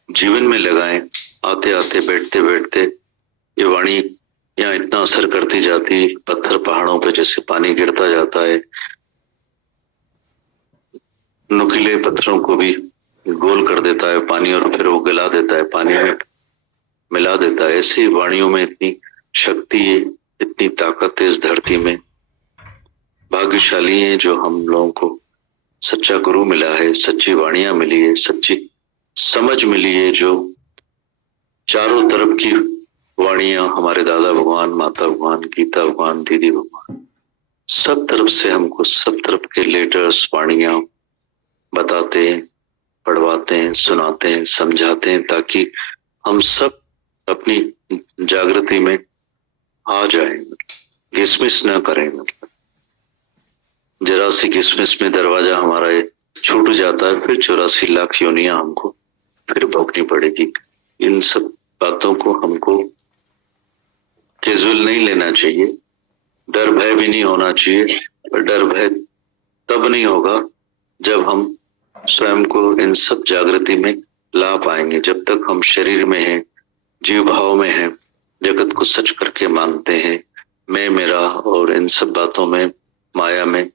जीवन में लगाएं। आते आते, बैठते बैठते ये वाणी यहाँ इतना असर करती जाती, पत्थर पहाड़ों पे जैसे पानी गिरता जाता है, नुकीले पत्थरों को भी गोल कर देता है पानी, और फिर वो गला देता है, पानी में मिला देता है। ऐसे ही वाणियों में इतनी शक्ति है, इतनी ताकत है इस धरती में। भाग्यशाली है जो हम लोगों को सच्चा गुरु मिला है, सच्ची वाणियां मिली है, सच्ची समझ मिली है। जो चारों तरफ की वाणियां, हमारे दादा भगवान, माता भगवान, गीता भगवान, दीदी भगवान, सब तरफ से हमको सब तरफ के लेटर्स, वाणियां बताते हैं, पढ़वाते हैं, सुनाते हैं, समझाते हैं, ताकि हम सब अपनी जागृति में आ जाए, गिसमिस न करें। मतलब जरा सी किसमिस में दरवाजा हमारा ये छूट जाता है, फिर 84 लाख योनियां हमको फिर भोगनी पड़ेगी। इन सब बातों को हमको कैजुअल नहीं लेना चाहिए, डर भय भी नहीं होना चाहिए। पर डर भय तब नहीं होगा जब हम स्वयं को इन सब जागृति में ला पाएंगे। जब तक हम शरीर में हैं, जीव भाव में हैं, जगत को सच करके मानते हैं, मैं मेरा, और इन सब बातों में, माया में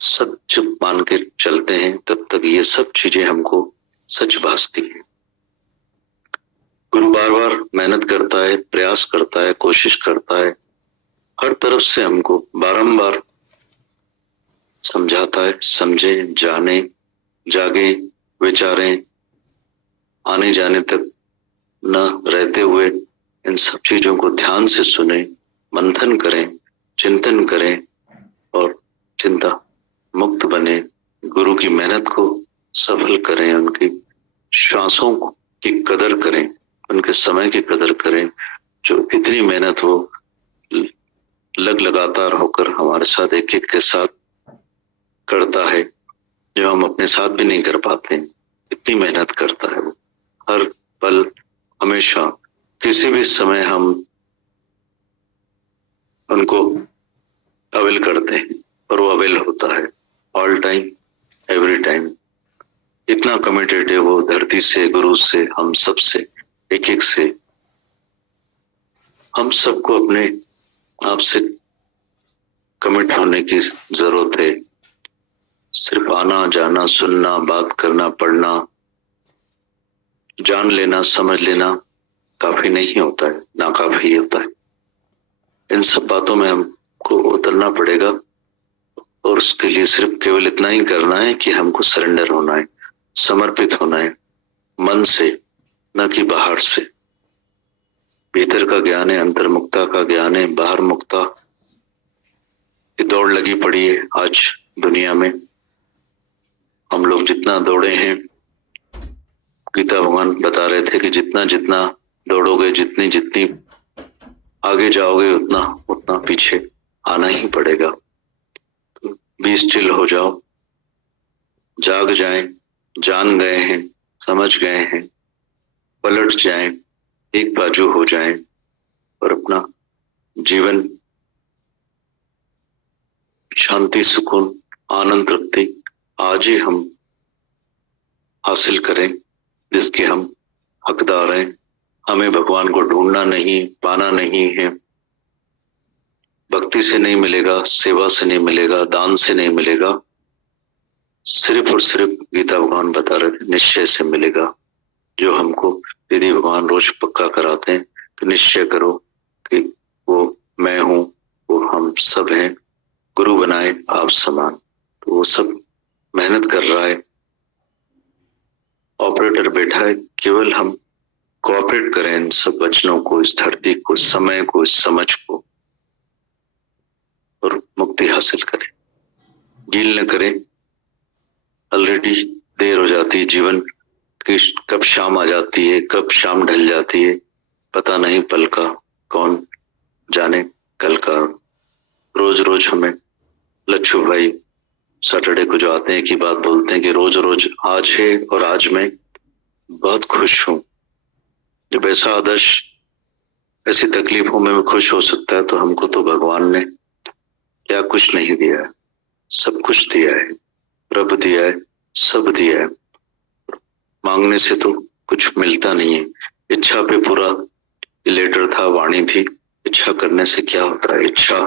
सच मान के चलते हैं, तब तक ये सब चीजें हमको सच भासती हैं। गुरु बार बार मेहनत करता है, प्रयास करता है, कोशिश करता है, हर तरफ से हमको बारंबार समझाता है। समझे, जाने, जागे, विचारें, आने जाने तक न रहते हुए इन सब चीजों को ध्यान से सुने, मंथन करें, चिंतन करें और चिंता मुक्त बने। गुरु की मेहनत को सफल करें, उनकी श्वासों की कदर करें, उनके समय की कदर करें। जो इतनी मेहनत वो लगातार होकर हमारे साथ एक एक के साथ करता है, जो हम अपने साथ भी नहीं कर पाते। इतनी मेहनत करता है वो, हर पल, हमेशा, किसी भी समय हम उनको अवेल करते हैं और वो अवेल होता है ऑल टाइम, एवरी टाइम। इतना कमिटेड है वो धरती से, गुरु से, हम सब से, एक एक से। हम सबको अपने आप से कमिट होने की जरूरत है। सिर्फ आना जाना, सुनना, बात करना, पढ़ना, जान लेना, समझ लेना काफी नहीं होता है, नाकाफी होता है। इन सब बातों में हमको उतरना पड़ेगा, और उसके लिए सिर्फ केवल इतना ही करना है कि हमको सरेंडर होना है। समर्पित होना है मन से, न कि बाहर से। भीतर का ज्ञान है, अंतर्मुक्ता का ज्ञान है, बाहर मुक्ता की दौड़ लगी पड़ी है आज दुनिया में। हम लोग जितना दौड़े हैं, गीता भगवान बता रहे थे कि जितना जितना दौड़ोगे, जितनी जितनी आगे जाओगे, उतना उतना पीछे आना ही पड़ेगा। बी स्टिल हो जाओ, जाग जाएं, जान गए हैं, समझ गए हैं, पलट जाएं, एक बाजू हो जाएं और अपना जीवन शांति, सुकून, आनंद, तृप्ति आज ही हम हासिल करें, जिसके हम हकदार हैं। हमें भगवान को ढूंढना नहीं, पाना नहीं है। भक्ति से नहीं मिलेगा, सेवा से नहीं मिलेगा, दान से नहीं मिलेगा। सिर्फ और सिर्फ गीता भगवान बता रहे थे निश्चय से मिलेगा, जो हमको दीदी भगवान रोज पक्का कराते हैं कि निश्चय करो कि वो मैं हूं, वो हम सब हैं, गुरु बनाए आप समान। तो वो सब मेहनत कर रहा है, ऑपरेटर बैठा है, केवल हम कोऑपरेट करें इन सब वचनों को, इस धरती को, इस समय को, इस समझ को, और मुक्ति हासिल करें। गील न करें, ऑलरेडी देर हो जाती है। जीवन की कब शाम आ जाती है, कब शाम ढल जाती है, पता नहीं पल का, कौन जाने कल का। रोज रोज हमें लच्छू भाई सैटरडे को जो आते हैं की बात बोलते हैं कि रोज रोज आज है और आज मैं बहुत खुश हूं। जब ऐसा आदर्श, ऐसी तकलीफों में भी खुश हो सकता है, तो हमको तो भगवान ने क्या कुछ नहीं दिया है, सब कुछ दिया है। रब दिया है, सब दिया है। मांगने से तो कुछ मिलता नहीं है। इच्छा पे पूरा लेटर था, वाणी थी। इच्छा करने से क्या होता है? इच्छा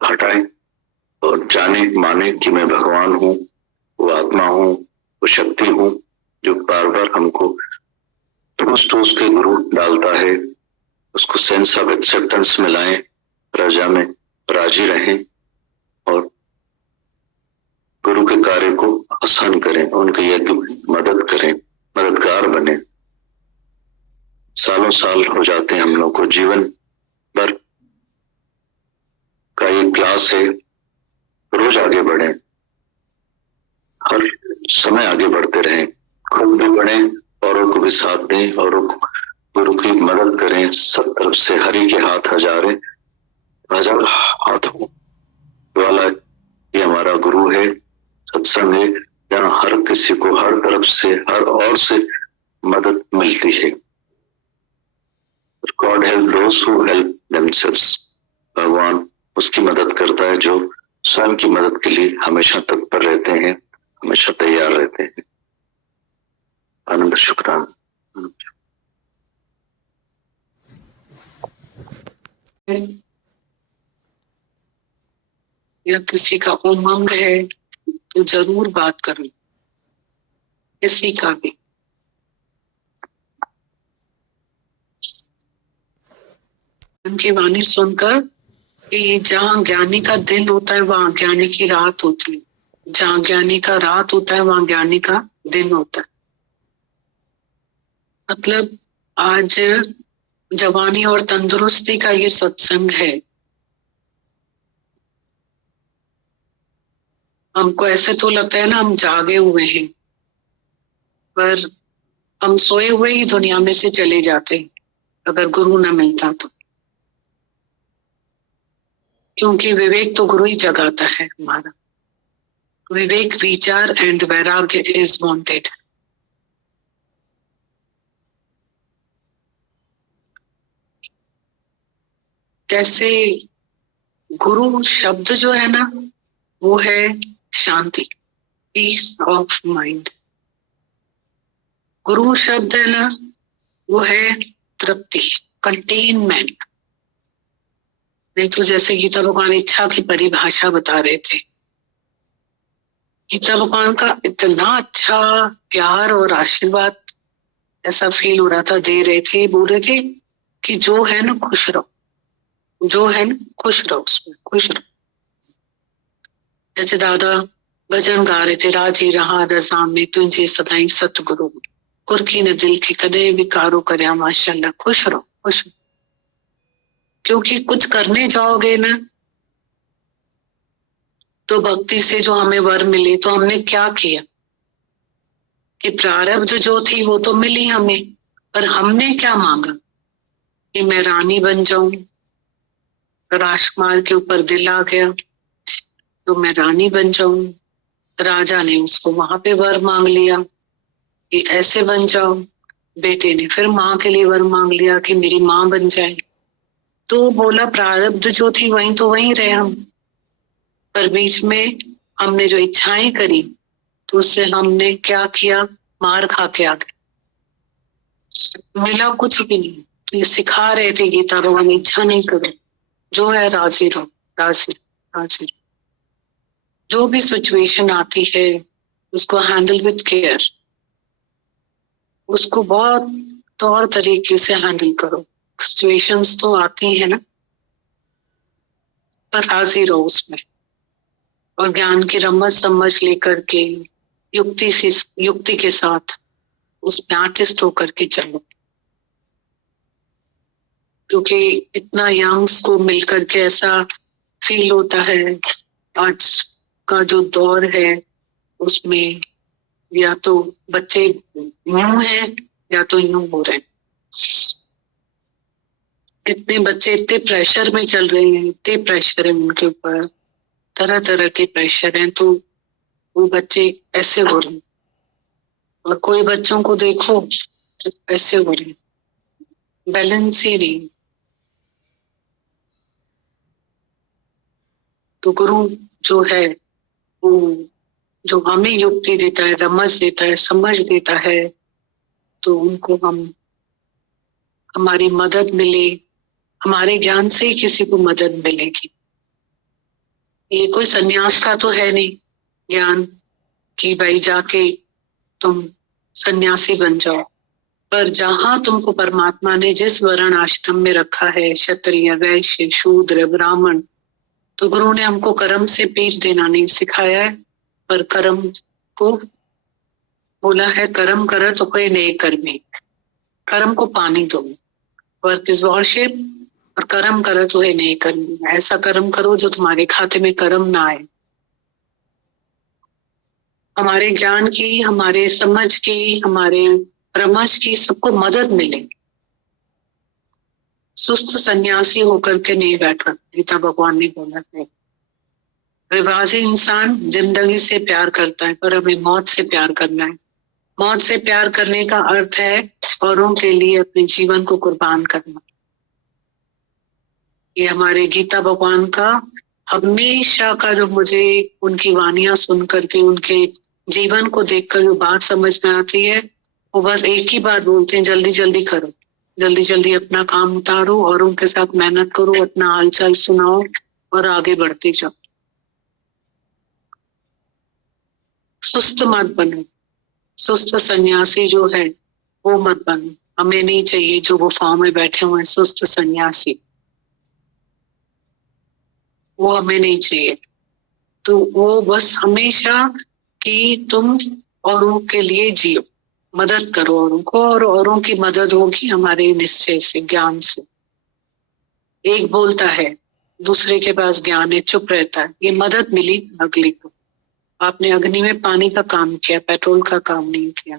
हटाएं और जाने माने कि मैं भगवान हूँ, वो आत्मा हूँ, वो शक्ति हूँ, जो बार बार हमको ठोस ठोस के गुरु डालता है। उसको सेंस ऑफ एक्सेप्टेंस में लाएं, प्रजा में राजी रहें और गुरु के कार्य को आसान करें, उनके यज्ञ में मदद करें, मददगार बने। सालों साल हो जाते हैं हम लोग को, जीवन भर का ये क्लास है। रोज आगे बढ़े, हर समय आगे बढ़ते रहें, खुद भी बढ़े, औरों को भी साथ दें, औरों को गुरु की मदद करें। सब तरफ से हरि के हाथ हजार हाथों वाला ये हमारा गुरु है। सत्संग है जहाँ हर किसी को हर तरफ से, हर ओर से मदद मिलती है। God help those who help themselves. भगवान उसकी मदद करता है जो स्वयं की मदद के लिए हमेशा तत्पर रहते हैं, हमेशा तैयार रहते हैं। आनंद शुक्राना। या किसी का उमंग है तो जरूर बात करो, किसी का भी। उनकी वाणी सुनकर कि जहाँ ज्ञानी का दिन होता है वहां ज्ञानी की रात होती है, जहाँ ज्ञानी का रात होता है वहां ज्ञानी का दिन होता है। मतलब आज जवानी और तंदुरुस्ती का ये सत्संग है। हमको ऐसे तो लगता है ना हम जागे हुए हैं, पर हम सोए हुए ही दुनिया में से चले जाते हैं अगर गुरु ना मिलता तो। क्योंकि विवेक तो गुरु ही जगाता है हमारा। विवेक, विचार एंड वैराग्य इज वांटेड। कैसे गुरु शब्द जो है ना वो है शांति, पीस ऑफ माइंड। गुरु शब्द है ना वो है तृप्ति, कंटेनमेंट। नहीं तो जैसे गीता भगवान इच्छा की परिभाषा बता रहे थे, गीता भगवान का इतना अच्छा प्यार और आशीर्वाद ऐसा फील हो रहा था, दे रहे थे, बोल रहे थे कि जो है ना खुश रहो, जो है ना खुश रहो, उसमें खुश रहो। जैसे दादा भजन गा रहे थे, राजी रहा रज़ा में तुझे सदाई सतगुरु, कुर्की ने दिल की कदे विकारो करया माशाल्लाह। खुश रहो, खुश रहो, क्योंकि कुछ करने जाओगे ना तो भक्ति से जो हमें वर मिले, तो हमने क्या किया कि प्रारब्ध जो थी वो तो मिली हमें, पर हमने क्या मांगा कि मैं रानी बन जाऊं। राजकुमार के ऊपर दिल आ गया तो मैं रानी बन जाऊं। राजा ने उसको वहां पे वर मांग लिया कि ऐसे बन जाओ। बेटे ने फिर माँ के लिए वर मांग लिया कि मेरी माँ बन जाए। तो बोला प्रारब्ध जो थी वहीं तो वहीं रहे हम, पर बीच में हमने जो इच्छाएं करी तो उससे हमने क्या किया, मार खा के आ गए, मिला कुछ भी नहीं। तो ये सिखा रहे थे गीता भगवान, इच्छा नहीं करो, जो है राजी रहो, राजी राजी। जो भी सिचुएशन आती है उसको हैंडल विद केयर, उसको बहुत तौर तरीके से हैंडल करो। सिचुएशंस तो आती है ना, पर राजी रहो उसमें, और ज्ञान की रमत समझ लेकर के युक्ति के साथ उसमें आर्टिस्ट होकर के चलो। क्योंकि इतना यंग्स को मिलकर के ऐसा फील होता है, आज का जो दौर है उसमें या तो बच्चे यूं हैं या तो यूं हो रहे हैं। कितने बच्चे इतने प्रेशर में चल रहे हैं, इतने प्रेशर है उनके ऊपर, तरह तरह के प्रेशर हैं, तो वो बच्चे ऐसे हो रहे हैं। और कोई बच्चों को देखो ऐसे हो रहे हैं, बैलेंस ही नहीं। तो गुरु जो है वो जो हमें युक्ति देता है, रमज देता है, समझ देता है, तो उनको हमारी मदद मिले, हमारे ज्ञान से ही किसी को मदद मिलेगी। ये कोई सन्यास का तो है नहीं ज्ञान कि भाई जाके तुम सन्यासी बन जाओ, पर जहां तुमको परमात्मा ने जिस वर्ण आश्रम में रखा है, क्षत्रिय, वैश्य, शूद्र, ब्राह्मण, तो गुरु ने हमको कर्म से पीठ देना नहीं सिखाया है, पर कर्म को बोला है कर्म कर तो कोई नए कर्मी, कर्म को पानी दो, वर्क इज वर्शिप, और कर्म करो तो है नए कर्मी। ऐसा कर्म करो जो तुम्हारे खाते में कर्म ना आए। हमारे ज्ञान की, हमारे समझ की, हमारे रमज की सबको मदद मिले। सुस्त सन्यासी होकर के नहीं बैठा, गीता भगवान ने बोला है। रिवाजी इंसान जिंदगी से प्यार करता है, पर हमें मौत से प्यार करना है। मौत से प्यार करने का अर्थ है औरों के लिए अपने जीवन को कुर्बान करना। ये हमारे गीता भगवान का हमेशा का जो मुझे उनकी वानियां सुन करके, उनके जीवन को देखकर जो बात समझ में आती है, वो बस एक ही बात बोलते हैं, जल्दी जल्दी करो, जल्दी जल्दी अपना काम उतारो, औरों के साथ मेहनत करो, अपना हालचाल सुनाओ और आगे बढ़ते जाओ। सुस्त मत बनो, सुस्त सन्यासी जो है वो मत बनो। हमें नहीं चाहिए जो गुफाओं में बैठे हुए हैं सुस्त सन्यासी, वो हमें नहीं चाहिए। तो वो बस हमेशा कि तुम औरों के लिए जियो, मदद करो औरों को, और औरों की मदद होगी हमारे निश्चय से, ज्ञान से। एक बोलता है, दूसरे के पास ज्ञान है, चुप रहता है, ये मदद मिली अगले को। आपने अग्नि में पानी का काम किया, पेट्रोल का काम नहीं किया।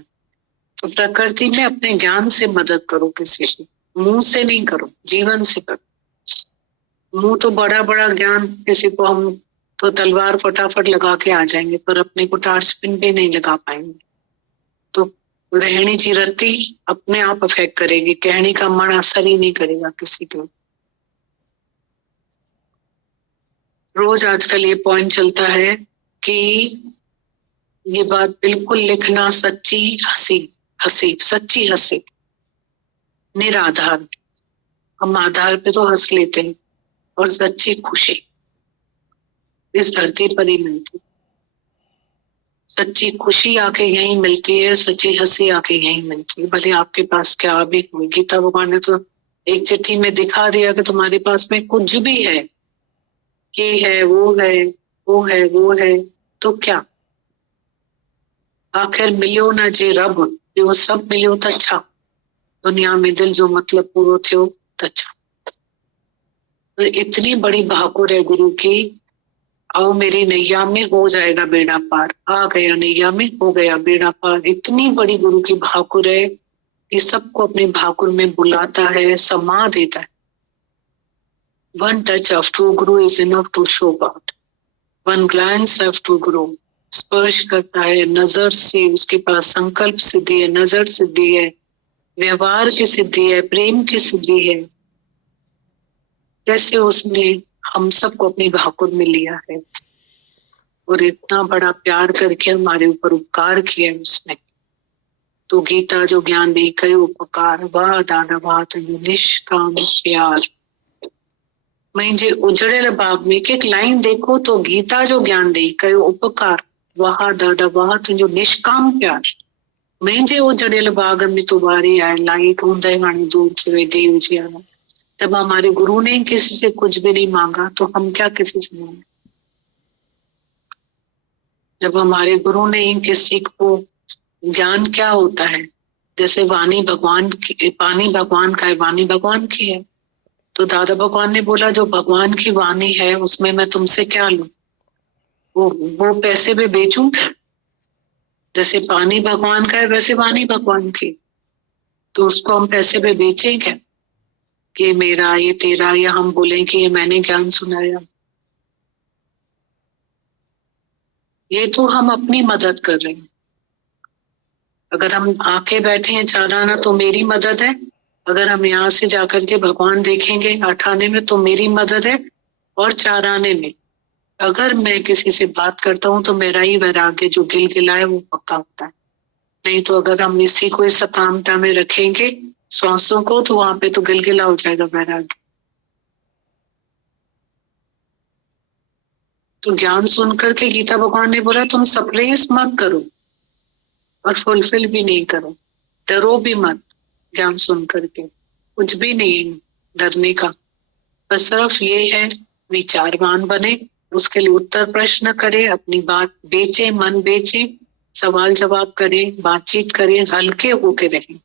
तो प्रकृति में अपने ज्ञान से मदद करो किसी की, मुंह से नहीं करो, जीवन से करो। मुंह तो बड़ा बड़ा ज्ञान किसी को हम तो तलवार फटाफट लगा के आ जाएंगे, पर अपने को टार्च पिन पे नहीं लगा पाएंगे। तो रहनी ची रत्ती अपने आप अफेक्ट करेगी, कहने का मन असर ही नहीं करेगा किसी को। रोज आजकल ये पॉइंट चलता है कि ये बात बिल्कुल लिखना, सच्ची हंसी, हंसी सच्ची हंसी, निराधार। हम आधार पे तो हंस लेते हैं, और सच्ची खुशी इस धरती पर ही मिलती। सच्ची खुशी आके यहीं मिलती है, सच्ची हंसी आके यहीं मिलती है, भले आपके पास क्या भी हो। गीता भगवान ने तो एक चिट्ठी में दिखा दिया कि तुम्हारे पास में कुछ भी है, ये है, वो है, वो है, वो है, तो क्या आखिर मिलियो न जे रब, ॿियो सभु मिलियो त छा, दुनिया में दिल जो मतलब पूरो थियो त छा। तो इतनी बड़ी भाकुर है गुरु की, आओ मेरी नैया में हो जाएगा बेड़ा पार, आ गया नैया में हो गया बेड़ा पार। इतनी बड़ी गुरु की भाकुर है कि सबको अपनी भाकुर में बुलाता है, समा देता है। One touch of true Guru is enough to show God. One glance of true Guru, स्पर्श करता है नजर से, उसके पास संकल्प सिद्धि है, नजर सिद्धि है, व्यवहार की सिद्धि है, प्रेम की सिद्धि है। जैसे उसने हम सबको अपनी भाकुर में लिया है और इतना बड़ा प्यार करके हमारे ऊपर उपकार किया है उसने। तो गीता जो ज्ञान दी कयो उपकार, वाह दादा वाह तुझो निष्काम प्यार। मुझे उजड़ेल बाग में एक लाइन देखो तो गीता जो ज्ञान दी कयो उपकार, वाह दादा वाह तुझो निष्काम प्यार। मुझे उजड़ेल बाग में तुम्हारी आए लाइट हूंदे हाणे दूर से देव जी आया। जब हमारे गुरु ने किसी से कुछ भी नहीं मांगा तो हम क्या किसी से मांगे। जब हमारे गुरु ने किसी को, ज्ञान क्या होता है, जैसे वाणी भगवान की, पानी भगवान का है, वाणी भगवान की है। तो दादा भगवान ने बोला जो भगवान की वाणी है उसमें मैं तुमसे क्या लूं, वो पैसे में बेचूं। जैसे पानी भगवान का है वैसे वाणी भगवान की, तो उसको हम पैसे में बेचेंगे कि मेरा ये तेरा, या हम बोलें कि ये मैंने ज्ञान सुनाया। ये तो हम अपनी मदद कर रहे हैं। अगर हम आके बैठे हैं चार आना तो मेरी मदद है, अगर हम यहाँ से जाकर के भगवान देखेंगे 8 आने में तो मेरी मदद है, और 4 आने में अगर मैं किसी से बात करता हूँ तो मेरा ही वैराग्य जो गिलगिला है वो पक्का होता है। नहीं तो अगर हम इसी को इस सकामता में रखेंगे श्वासों को, तो वहां पे तो गिलगिला हो जाएगा वैराग्य। तो ज्ञान सुनकर के गीता भगवान ने बोला तुम सप्रेस मत करो और फुलफिल भी नहीं करो, डरो भी मत। ज्ञान सुन करके कुछ भी नहीं है डरने का, बस सिर्फ ये है विचारवान बने, उसके लिए उत्तर प्रश्न करे, अपनी बात बेचे, मन बेचे, सवाल जवाब करे, बातचीत करे, हल्के होके रहे,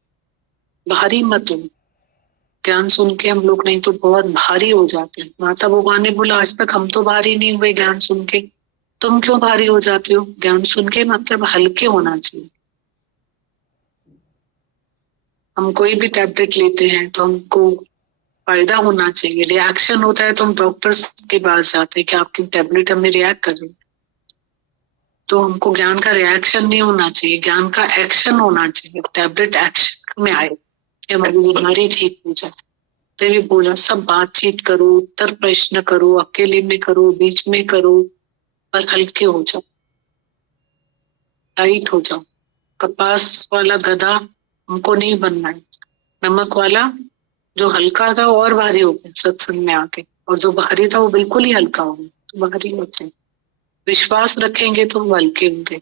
भारी मत हो। ज्ञान सुन के हम लोग नहीं तो बहुत भारी हो जाते हैं। माता भगवान ने बोला आज तक हम तो भारी नहीं हुए ज्ञान सुन के, तुम क्यों भारी हो जाते हो। ज्ञान सुन के मतलब हल्के होना चाहिए। हम कोई भी टैबलेट लेते हैं तो हमको फायदा होना चाहिए, रिएक्शन होता है तो हम डॉक्टर्स के पास जाते हैं कि आपकी टैबलेट हमें रिएक्ट कर रही है। तो हमको ज्ञान का रिएक्शन नहीं होना चाहिए, ज्ञान का एक्शन होना चाहिए। टैबलेट एक्शन में आए कि हमारी बीमारी ठीक हो जाए। तो भी बोला सब बातचीत करो, उत्तर प्रश्न करो, अकेले में करो, बीच में करो, पर हल्के हो जाओ, टाइट हो जाओ। कपास वाला गधा हमको नहीं बनना है, नमक वाला जो हल्का था और भारी हो गया सत्संग में आके, और जो भारी था वो बिल्कुल ही हल्का हो गया। तो भारी होते हैं, विश्वास रखेंगे तो हल्के होंगे,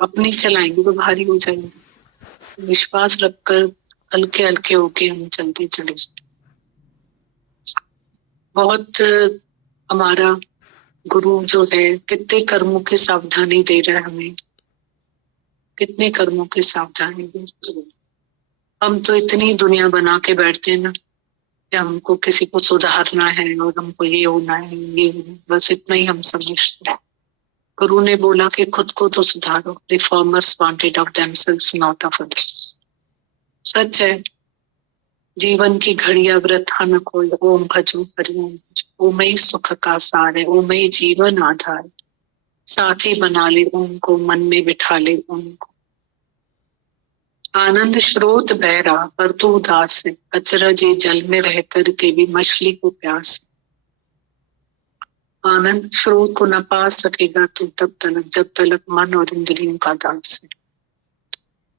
अपनी चलाएंगे तो भारी हो जाएंगे। विश्वास रखकर हल्के हल्के होके हम चलते चले जाए। बहुत हमारा गुरु जो है कितने कर्मों की सावधानी दे रहा है हमें, कितने कर्मों की सावधानी दे रहा है। हम तो इतनी दुनिया बना के बैठते हैं ना कि हमको किसी को सुधारना है और हमको ये होना है, ये होना है, बस इतना ही हम समझते हैं। गुरु ने बोला कि खुद को तो सुधारो, reformers wanted of themselves not of others. सच है, जीवन की घड़ियां वृथा न कोई, ओम भजो हरि ओम भजो। ओम ही सुख का सार है, ओम ही जीवन आधार, साथी बना ले ओम को, मन में बिठा ले ओम को। आनंद स्रोत बहरा पर तू उदास है, अचरज जल में रह कर के भी मछली को प्यास। आनंद स्रोत को न पा सकेगा तू तब तक जब तक मन और इंद्रियों का दास है।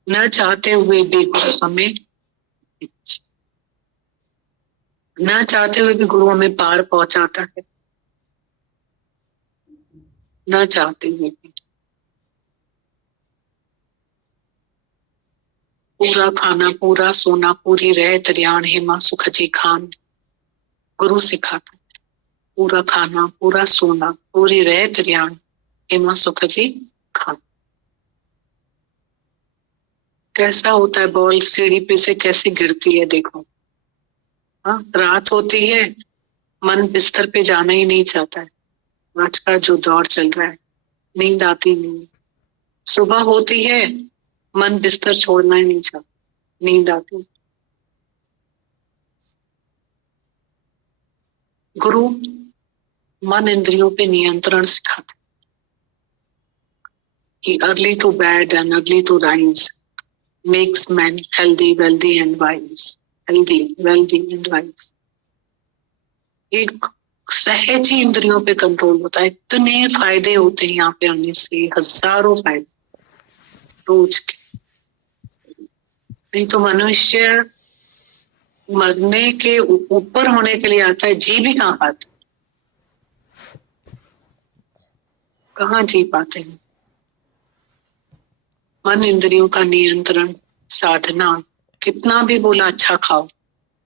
न चाहते हुए भी गुरु हमें, न चाहते हुए भी गुरु हमें पार पहुंचाता है, न चाहते हुए भी। पूरा खाना पूरा सोना पूरी रह तरियाण हेमा सुख जी खान, गुरु सिखाता है। पूरा खाना पूरा सोना पूरी रह तरियाण हेमा सुख जी खान। कैसा होता है बॉल सीढ़ी पे से कैसे गिरती है देखो। हाँ, रात होती है, मन बिस्तर पे जाना ही नहीं चाहता है। आज का जो दौर चल रहा है, नींद आती नहीं। सुबह होती है, मन बिस्तर छोड़ना ही नहीं चाहता, नींद आती। गुरु मन इंद्रियों पे नियंत्रण सिखाते कि early to bed and early to rise makes man healthy wealthy and wise. Healthy wealthy and wise, एक सहज ही इंद्रियों पे कंट्रोल होता है। इतने फायदे होते हैं यहाँ पे आने से, हजारों फायदे रोज के। नहीं तो मनुष्य मरने के ऊपर होने के लिए आता है, जी भी कहाँ पाते, कहाँ जी पाते हैं। मन इंद्रियों का नियंत्रण साधना, कितना भी बोला अच्छा खाओ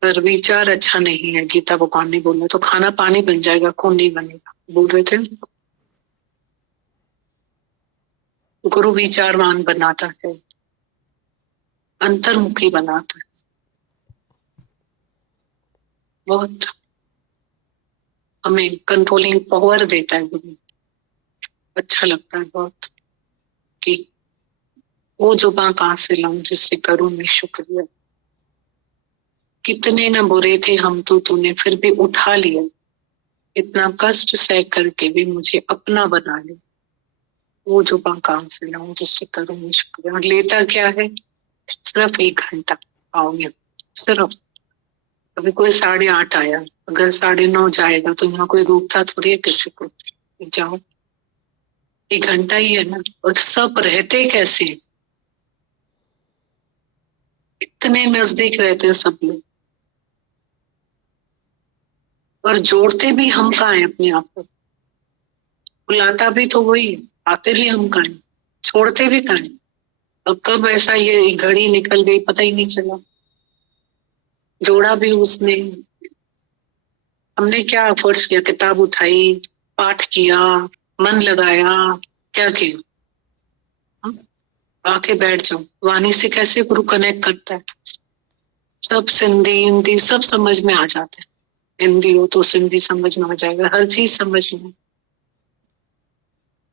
पर विचार अच्छा नहीं है, गीता भगवान ने बोला, तो खाना पानी बन जाएगा, खून नहीं बनेगा, बोल रहे थे। गुरु विचारवान बनाता है, अंतर्मुखी बनाता है। बहुत हमें कंट्रोलिंग पावर देता है गुरु। अच्छा लगता है बहुत कि वो जुबां कहाँ से लाऊं जिससे करूं मैं शुक्रिया। कितने न बुरे थे हम तो तूने फिर भी उठा लिया, इतना कष्ट सह करके भी मुझे अपना बना लिया। वो जुबां कहाँ से लाऊं जिससे करूं मैं शुक्रिया। और लेता क्या है, सिर्फ 1 घंटा आओगे, सिर्फ। अभी कोई 8:30 आया, अगर 9:30 जाएगा तो यहाँ कोई रोकता थोड़ी है किसी को, जाओ। 1 घंटा ही है ना, और सब रहते कैसे, इतने नजदीक रहते हैं सब लोग, और जोड़ते भी हम कहाँ हैं अपने आप को। बुलाता भी तो वही, आते भी हम कहाँ हैं, छोड़ते भी कहाँ हैं। अब कब ऐसा ये घड़ी निकल गई पता ही नहीं चला, जोड़ा भी उसने। हमने क्या एफर्ट्स किया, किताब उठाई, पाठ किया, मन लगाया, क्या किया। हाँ? आके बैठ जाओ, वाणी से कैसे गुरु कनेक्ट करता है। सब सिंधी हिंदी सब समझ में आ जाते हैं, हिंदी हो तो सिंधी समझ में आ जाएगा, हर चीज समझ में।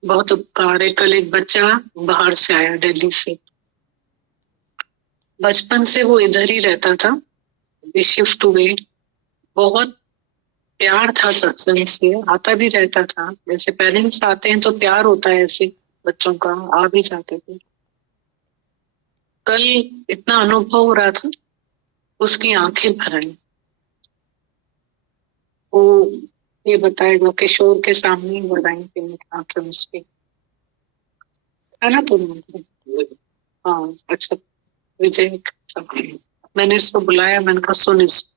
बहुत उपकार है। कल एक बच्चा बाहर से आया, दिल्ली से, बचपन से वो इधर ही रहता था, अभी शिफ्ट हुए। बहुत प्यार था सत्संग से, आता भी रहता था, जैसे पेरेंट्स आते हैं तो प्यार होता है ऐसे बच्चों का, आ भी जाते थे। कल इतना अनुभव हो रहा था, उसकी आंखें भर आई। वो ये बताएगा किशोर के सामने बढ़ाई पे आंखें उसकी, है ना तुम? हाँ अच्छा, विजय। मैंने इसको बुलाया, मैंने कहा सुन, इस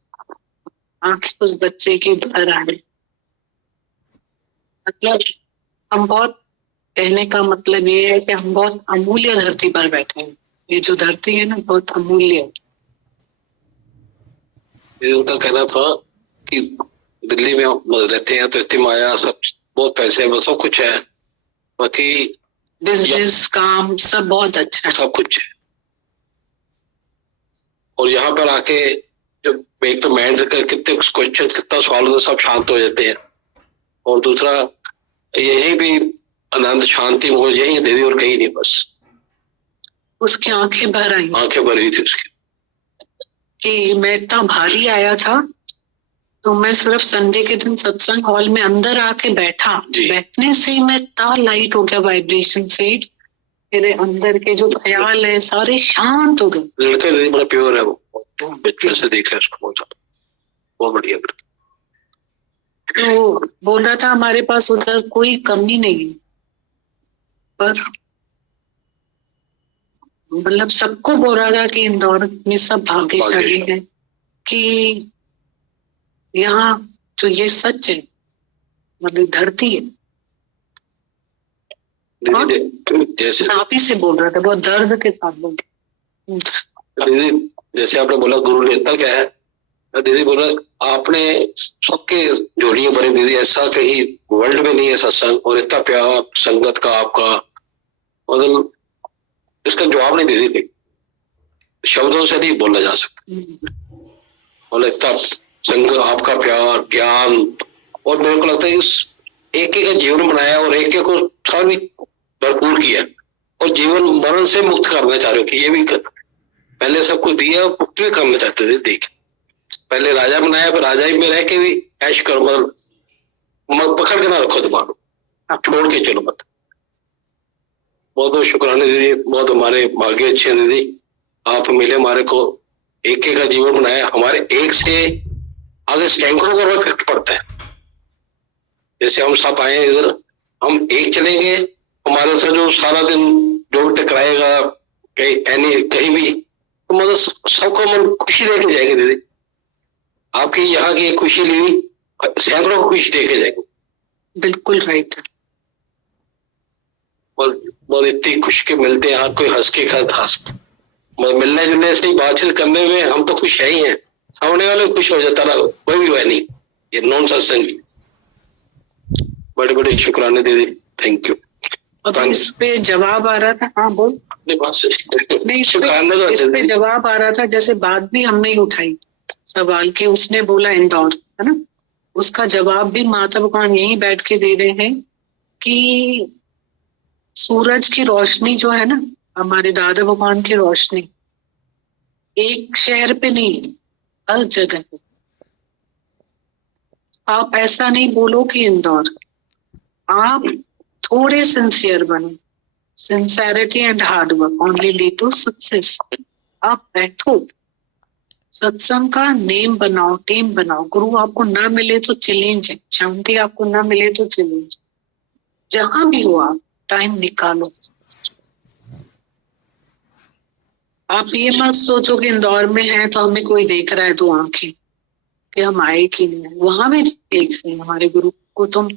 आंखें उस बच्चे की भर आई। मतलब हम बहुत, कहने का मतलब ये है कि हम बहुत अमूल्य धरती पर बैठे हैं। ये जो धरती है ना, बहुत अमूल्य है। उनका कहना था कि दिल्ली में रहते हैं तो इतनी माया, सब बहुत पैसे है, सब कुछ है, बाकी बिजनेस काम सब बहुत अच्छा है, सब कुछ है। और यहाँ पर आके जब एक तो माइंड का कितने क्वेश्चन, कितना सवाल होता, सब शांत हो जाते हैं। और दूसरा यही भी आनंद शांति वो यही दे दी और कहीं नहीं, बस उसकी आंखें भर आई, आंखें भर गई थी उसकी कि मैं इतना भारी आया था, तो मैं सिर्फ संडे के दिन सत्संग हॉल में अंदर आके बैठा, बैठने से मैं इतना लाइट हो गया वाइब्रेशन से, मेरे अंदर के जो ख्याल है सारे शांत हो गए। लड़का बड़ा प्योर है, वो बचपन से देखा है उसको, बहुत बढ़िया। तो बोल रहा था हमारे पास उधर कोई कमी नहीं है, पर मतलब सबको बोल रहा था कि इंदौर में सब भाग्यशाली है कि यहाँ जो ये सच है, मतलब धरती है। जैसे नापी से बोल रहा था, बहुत दर्द के साथ बोल रहा। दीदी जैसे आपने बोला गुरु लेता क्या है, दीदी बोला आपने सबके जोड़ियां बनी दीदी, ऐसा कहीं वर्ल्ड में नहीं है सत्संग और इतना प्यार संगत का आपका, मतलब इसका जवाब नहीं दीदी थी। शब्दों से नहीं बोला जा सकता। और इतना संग, आपका प्यार, ज्ञान, और मेरे को लगता है इस एक एक का जीवन बनाया और एक एक को सारी भरपूर किया और जीवन मरण से मुक्त करना चाह रहे हो कि ये भी कर, पहले सबको दिया, मुक्त भी करना चाहते थे। देख, पहले राजा बनाया, फिर राजा ही में रह के भी ऐश करो, मतलब पकड़ के ना रखो दिमाग, आप छोड़ के चलो मत। बहुत बहुत शुक्राना दीदी, बहुत हमारे भाग्य अच्छे हैं दीदी, आप मिले हमारे को, एक एक का जीवन बनाया। हमारे एक से आगे सैकड़ों का इफेक्ट पड़ता है। जैसे हम सब आए इधर, हम एक चलेंगे, हमारे से जो सारा दिन जो टकराएगा कहीं भी, तो मतलब सबको मन खुशी देके जाएंगे दीदी। आपकी यहाँ की खुशी ली सैकड़ों को खुशी देके जाएंगे। बिल्कुल राइट। और बहुत इतनी खुश के मिलते हैं, यहाँ कोई हंस के हंस मिलने जुलने से ही बातचीत करने में हम तो खुश है ही हैं, सामने वाले खुश हो जाता ना, कोई भी है नहीं। ये नॉन सत्संग भी। बड़े बड़े शुक्राने दीदी, थैंक यू। अब इस पे जवाब आ रहा था, हाँ बोल। अपनी बात से नहीं, इस पे जवाब आ रहा था, जैसे बात भी हमने ही उठाई सवाल की, उसने बोला इंदौर, है ना, उसका जवाब भी माता भगवान यही बैठ के दे रहे हैं कि सूरज की रोशनी जो है ना, हमारे दादा भगवान की रोशनी एक शहर पे नहीं, हर जगह पे। आप ऐसा नहीं बोलो कि इंदौर, आप थोड़े सिंसियर बनो, sincerity and hard work only lead to success. आप बैठो, सत्संग का नेम बनाओ, टीम बनाओ। गुरु आपको ना मिले तो चैलेंज है, शांति आपको ना मिले तो चैलेंज, जहां भी हो आप टाइम निकालो। आप ये मत सोचो कि इंदौर में है तो हमें कोई देख रहा है, 2 आंखें कि हम आए कि नहीं आए, वहां भी देख रहे हैं हमारे गुरु को। तुम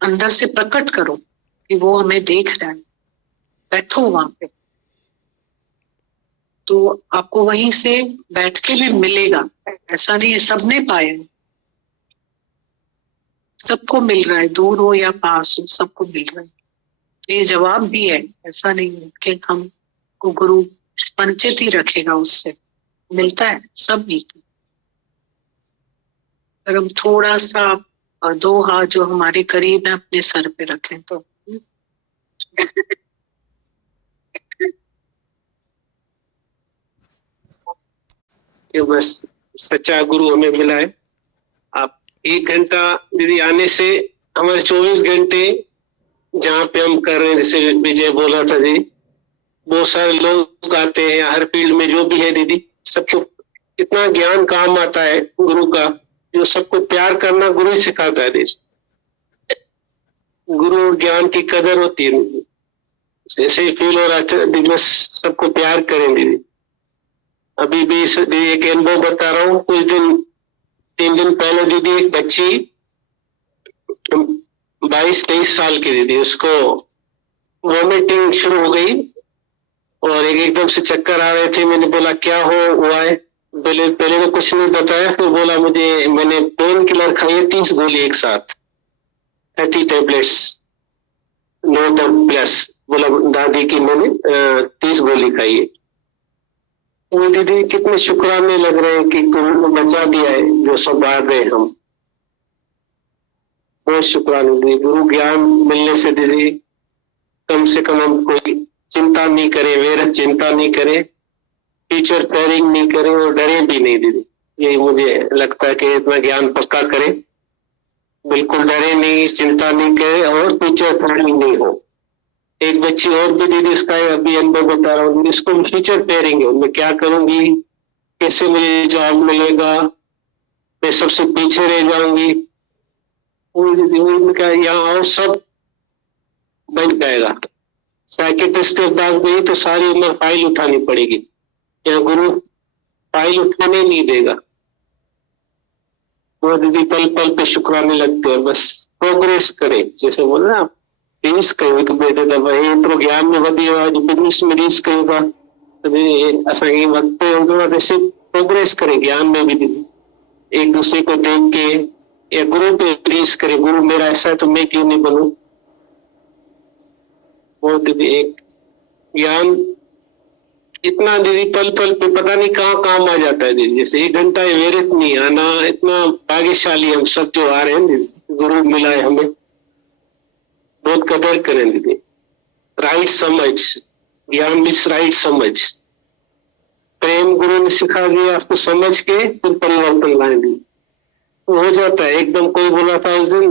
अंदर से प्रकट करो कि वो हमें देख रहा है, बैठो वहां पे, तो आपको वहीं से बैठ के भी मिलेगा। ऐसा नहीं है सबने पाया, सबको मिल रहा है, दूर हो या पास हो, सबको मिल रहा है। तो ये जवाब भी है, ऐसा नहीं है कि हमको गुरु वंचित ही रखेगा, उससे मिलता है, सब मिलता है। अगर हम थोड़ा सा 2 हाथ जो हमारे करीब है अपने सर पे रखें तो कि बस सच्चा गुरु हमें मिला है। आप 1 घंटा दीदी आने से हमारे 24 घंटे जहाँ पे हम कर रहे हैं, जैसे विजय बोला था जी, बहुत सारे लोग आते हैं हर फील्ड में, जो भी है दीदी, सबको इतना ज्ञान काम आता है गुरु का, जो सबको प्यार करना गुरु ही सिखाता है दीदी। गुरु ज्ञान की कदर होती है, जैसे ही फील हो रहा है बस सबको प्यार करें दीदी। अभी भी एक अनुभव बता रहा हूँ, कुछ 3 दिन पहले दीदी एक बच्ची 22-23 साल की दीदी, उसको वॉमिटिंग शुरू हो गई और एकदम से चक्कर आ रहे थे। मैंने बोला क्या हुआ है, पहले ने कुछ नहीं बताया, फिर बोला मैंने पेन किलर खाई है 30 गोली एक साथ, 30 टैबलेट्स नो प्लस। बोला दादी की मैंने 30 गोली खाई है। वो दीदी कितने शुक्राने लग रहे हैं कि गुरु ने बचा दिया है, जो सब बाहर रहे हम, बहुत शुक्राने दीदी। गुरु ज्ञान मिलने से दीदी कम से कम हम कोई चिंता नहीं करे, व्यर्थ चिंता नहीं करे, टीचर प्लानिंग नहीं करे और डरे भी नहीं दीदी। यही मुझे लगता है कि इतना ज्ञान पक्का करे, बिल्कुल डरे नहीं, चिंता नहीं करे और टीचर प्लानिंग नहीं हो। एक बच्ची और भी दीदी, इसका अभी अनुभव बता रहा हूँ, इसको फ्यूचर प्लानिंग है, मैं क्या करूंगी, कैसे मुझे जॉब मिलेगा, मैं सबसे पीछे रह जाऊंगी। यहाँ और सब बन जाएगा। साइकियाट्रिस्ट के पास गई तो सारी उम्र फाइल उठानी पड़ेगी, यहाँ गुरु फाइल उठाने नहीं देगा। वो दीदी पल पल पे शुक्राने लगते हैं, बस प्रोग्रेस करे, जैसे बोले ना रीस कयो कि बेटे दबा एतिरो ज्ञान में वधी वियो आहे, बिजनेस में रीस कयो था तो असांखे वक्त हूंदो आहे जैसे प्रोग्रेस करे ज्ञान में भी दीदी, एक दूसरे को देख के या गुरु पे रीस करे, गुरु मेरा ऐसा है तो मैं क्यों नहीं बनूं। वो दीदी एक ज्ञान इतना दीदी पल पल पे पता नहीं कहाँ काम आ जाता है दीदी। जैसे 1 घंटा मेरठ नहीं आना, इतना भाग्यशाली हम सब जो आ रहे हैं दीदी, गुरु मिला है हमें, बहुत कदर करें दीदी। राइट समझ, ज्ञान मिस राइट समझ, प्रेम गुरु ने सिखा दिया, आपको समझ के फिर परिवर्तन लाएंगे तो हो जाता है। एकदम कोई बोला था उस दिन,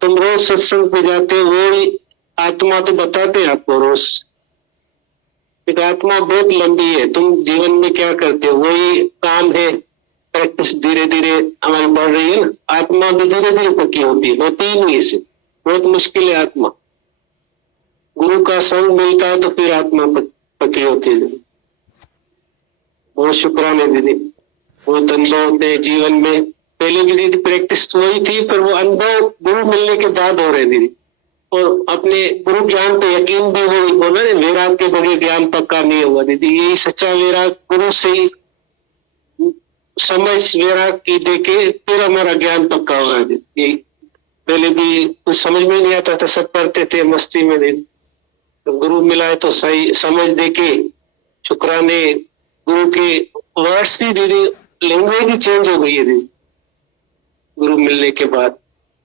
तुम रोज सत्संग पे जाते हो, वो आत्मा तो बताते हैं आपको रोज, एक आत्मा बहुत लंबी है, तुम जीवन में क्या करते हो वही काम है। प्रैक्टिस धीरे धीरे हमारी बढ़ रही है ना, आत्मा भी धीरे धीरे पक्की होती है, होती ही नहीं इसे, बहुत मुश्किल है आत्मा। गुरु का संग मिलता है तो फिर आत्मा पक्की होती है। बहुत शुक्राना दीदी, बहुत अनुभव होते हैं जीवन में। पहले भी दीदी प्रैक्टिस वही थी, पर वो अनुभव गुरु मिलने के बाद हो रहे दीदी। और अपने गुरु ज्ञान पे यकीन भी हो ना, वैराग के बगैर ज्ञान पक्का नहीं हुआ दीदी। यही सच्चा वैराग गुरु से ही समझ वैराग की देके फिर हमारा ज्ञान पक्का हो रहा है दीदी। पहले भी कुछ समझ में नहीं आता था, सब पढ़ते थे मस्ती में दीदी, तो गुरु मिला है तो सही समझ देके शुक्राने। गुरु के वर्ड्स ही दीदी, लैंग्वेज ही चेंज हो गई है दीदी गुरु मिलने के बाद।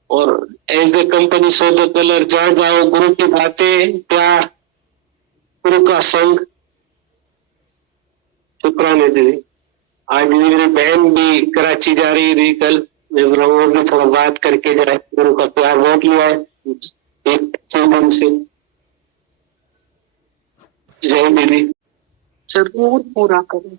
और as the company so the colour, जहां जाओ गुरु की बातें, प्यार, गुरु का संग, शुक्राने दीदी। आज दीदी मेरी बहन भी कराची जा रही थी कल, मैं बोला और भी थोड़ा बात करके जाए, गुरु का प्यार बहुत लिया है एक दिन से। जय दीदी। जरूर पूरा करें।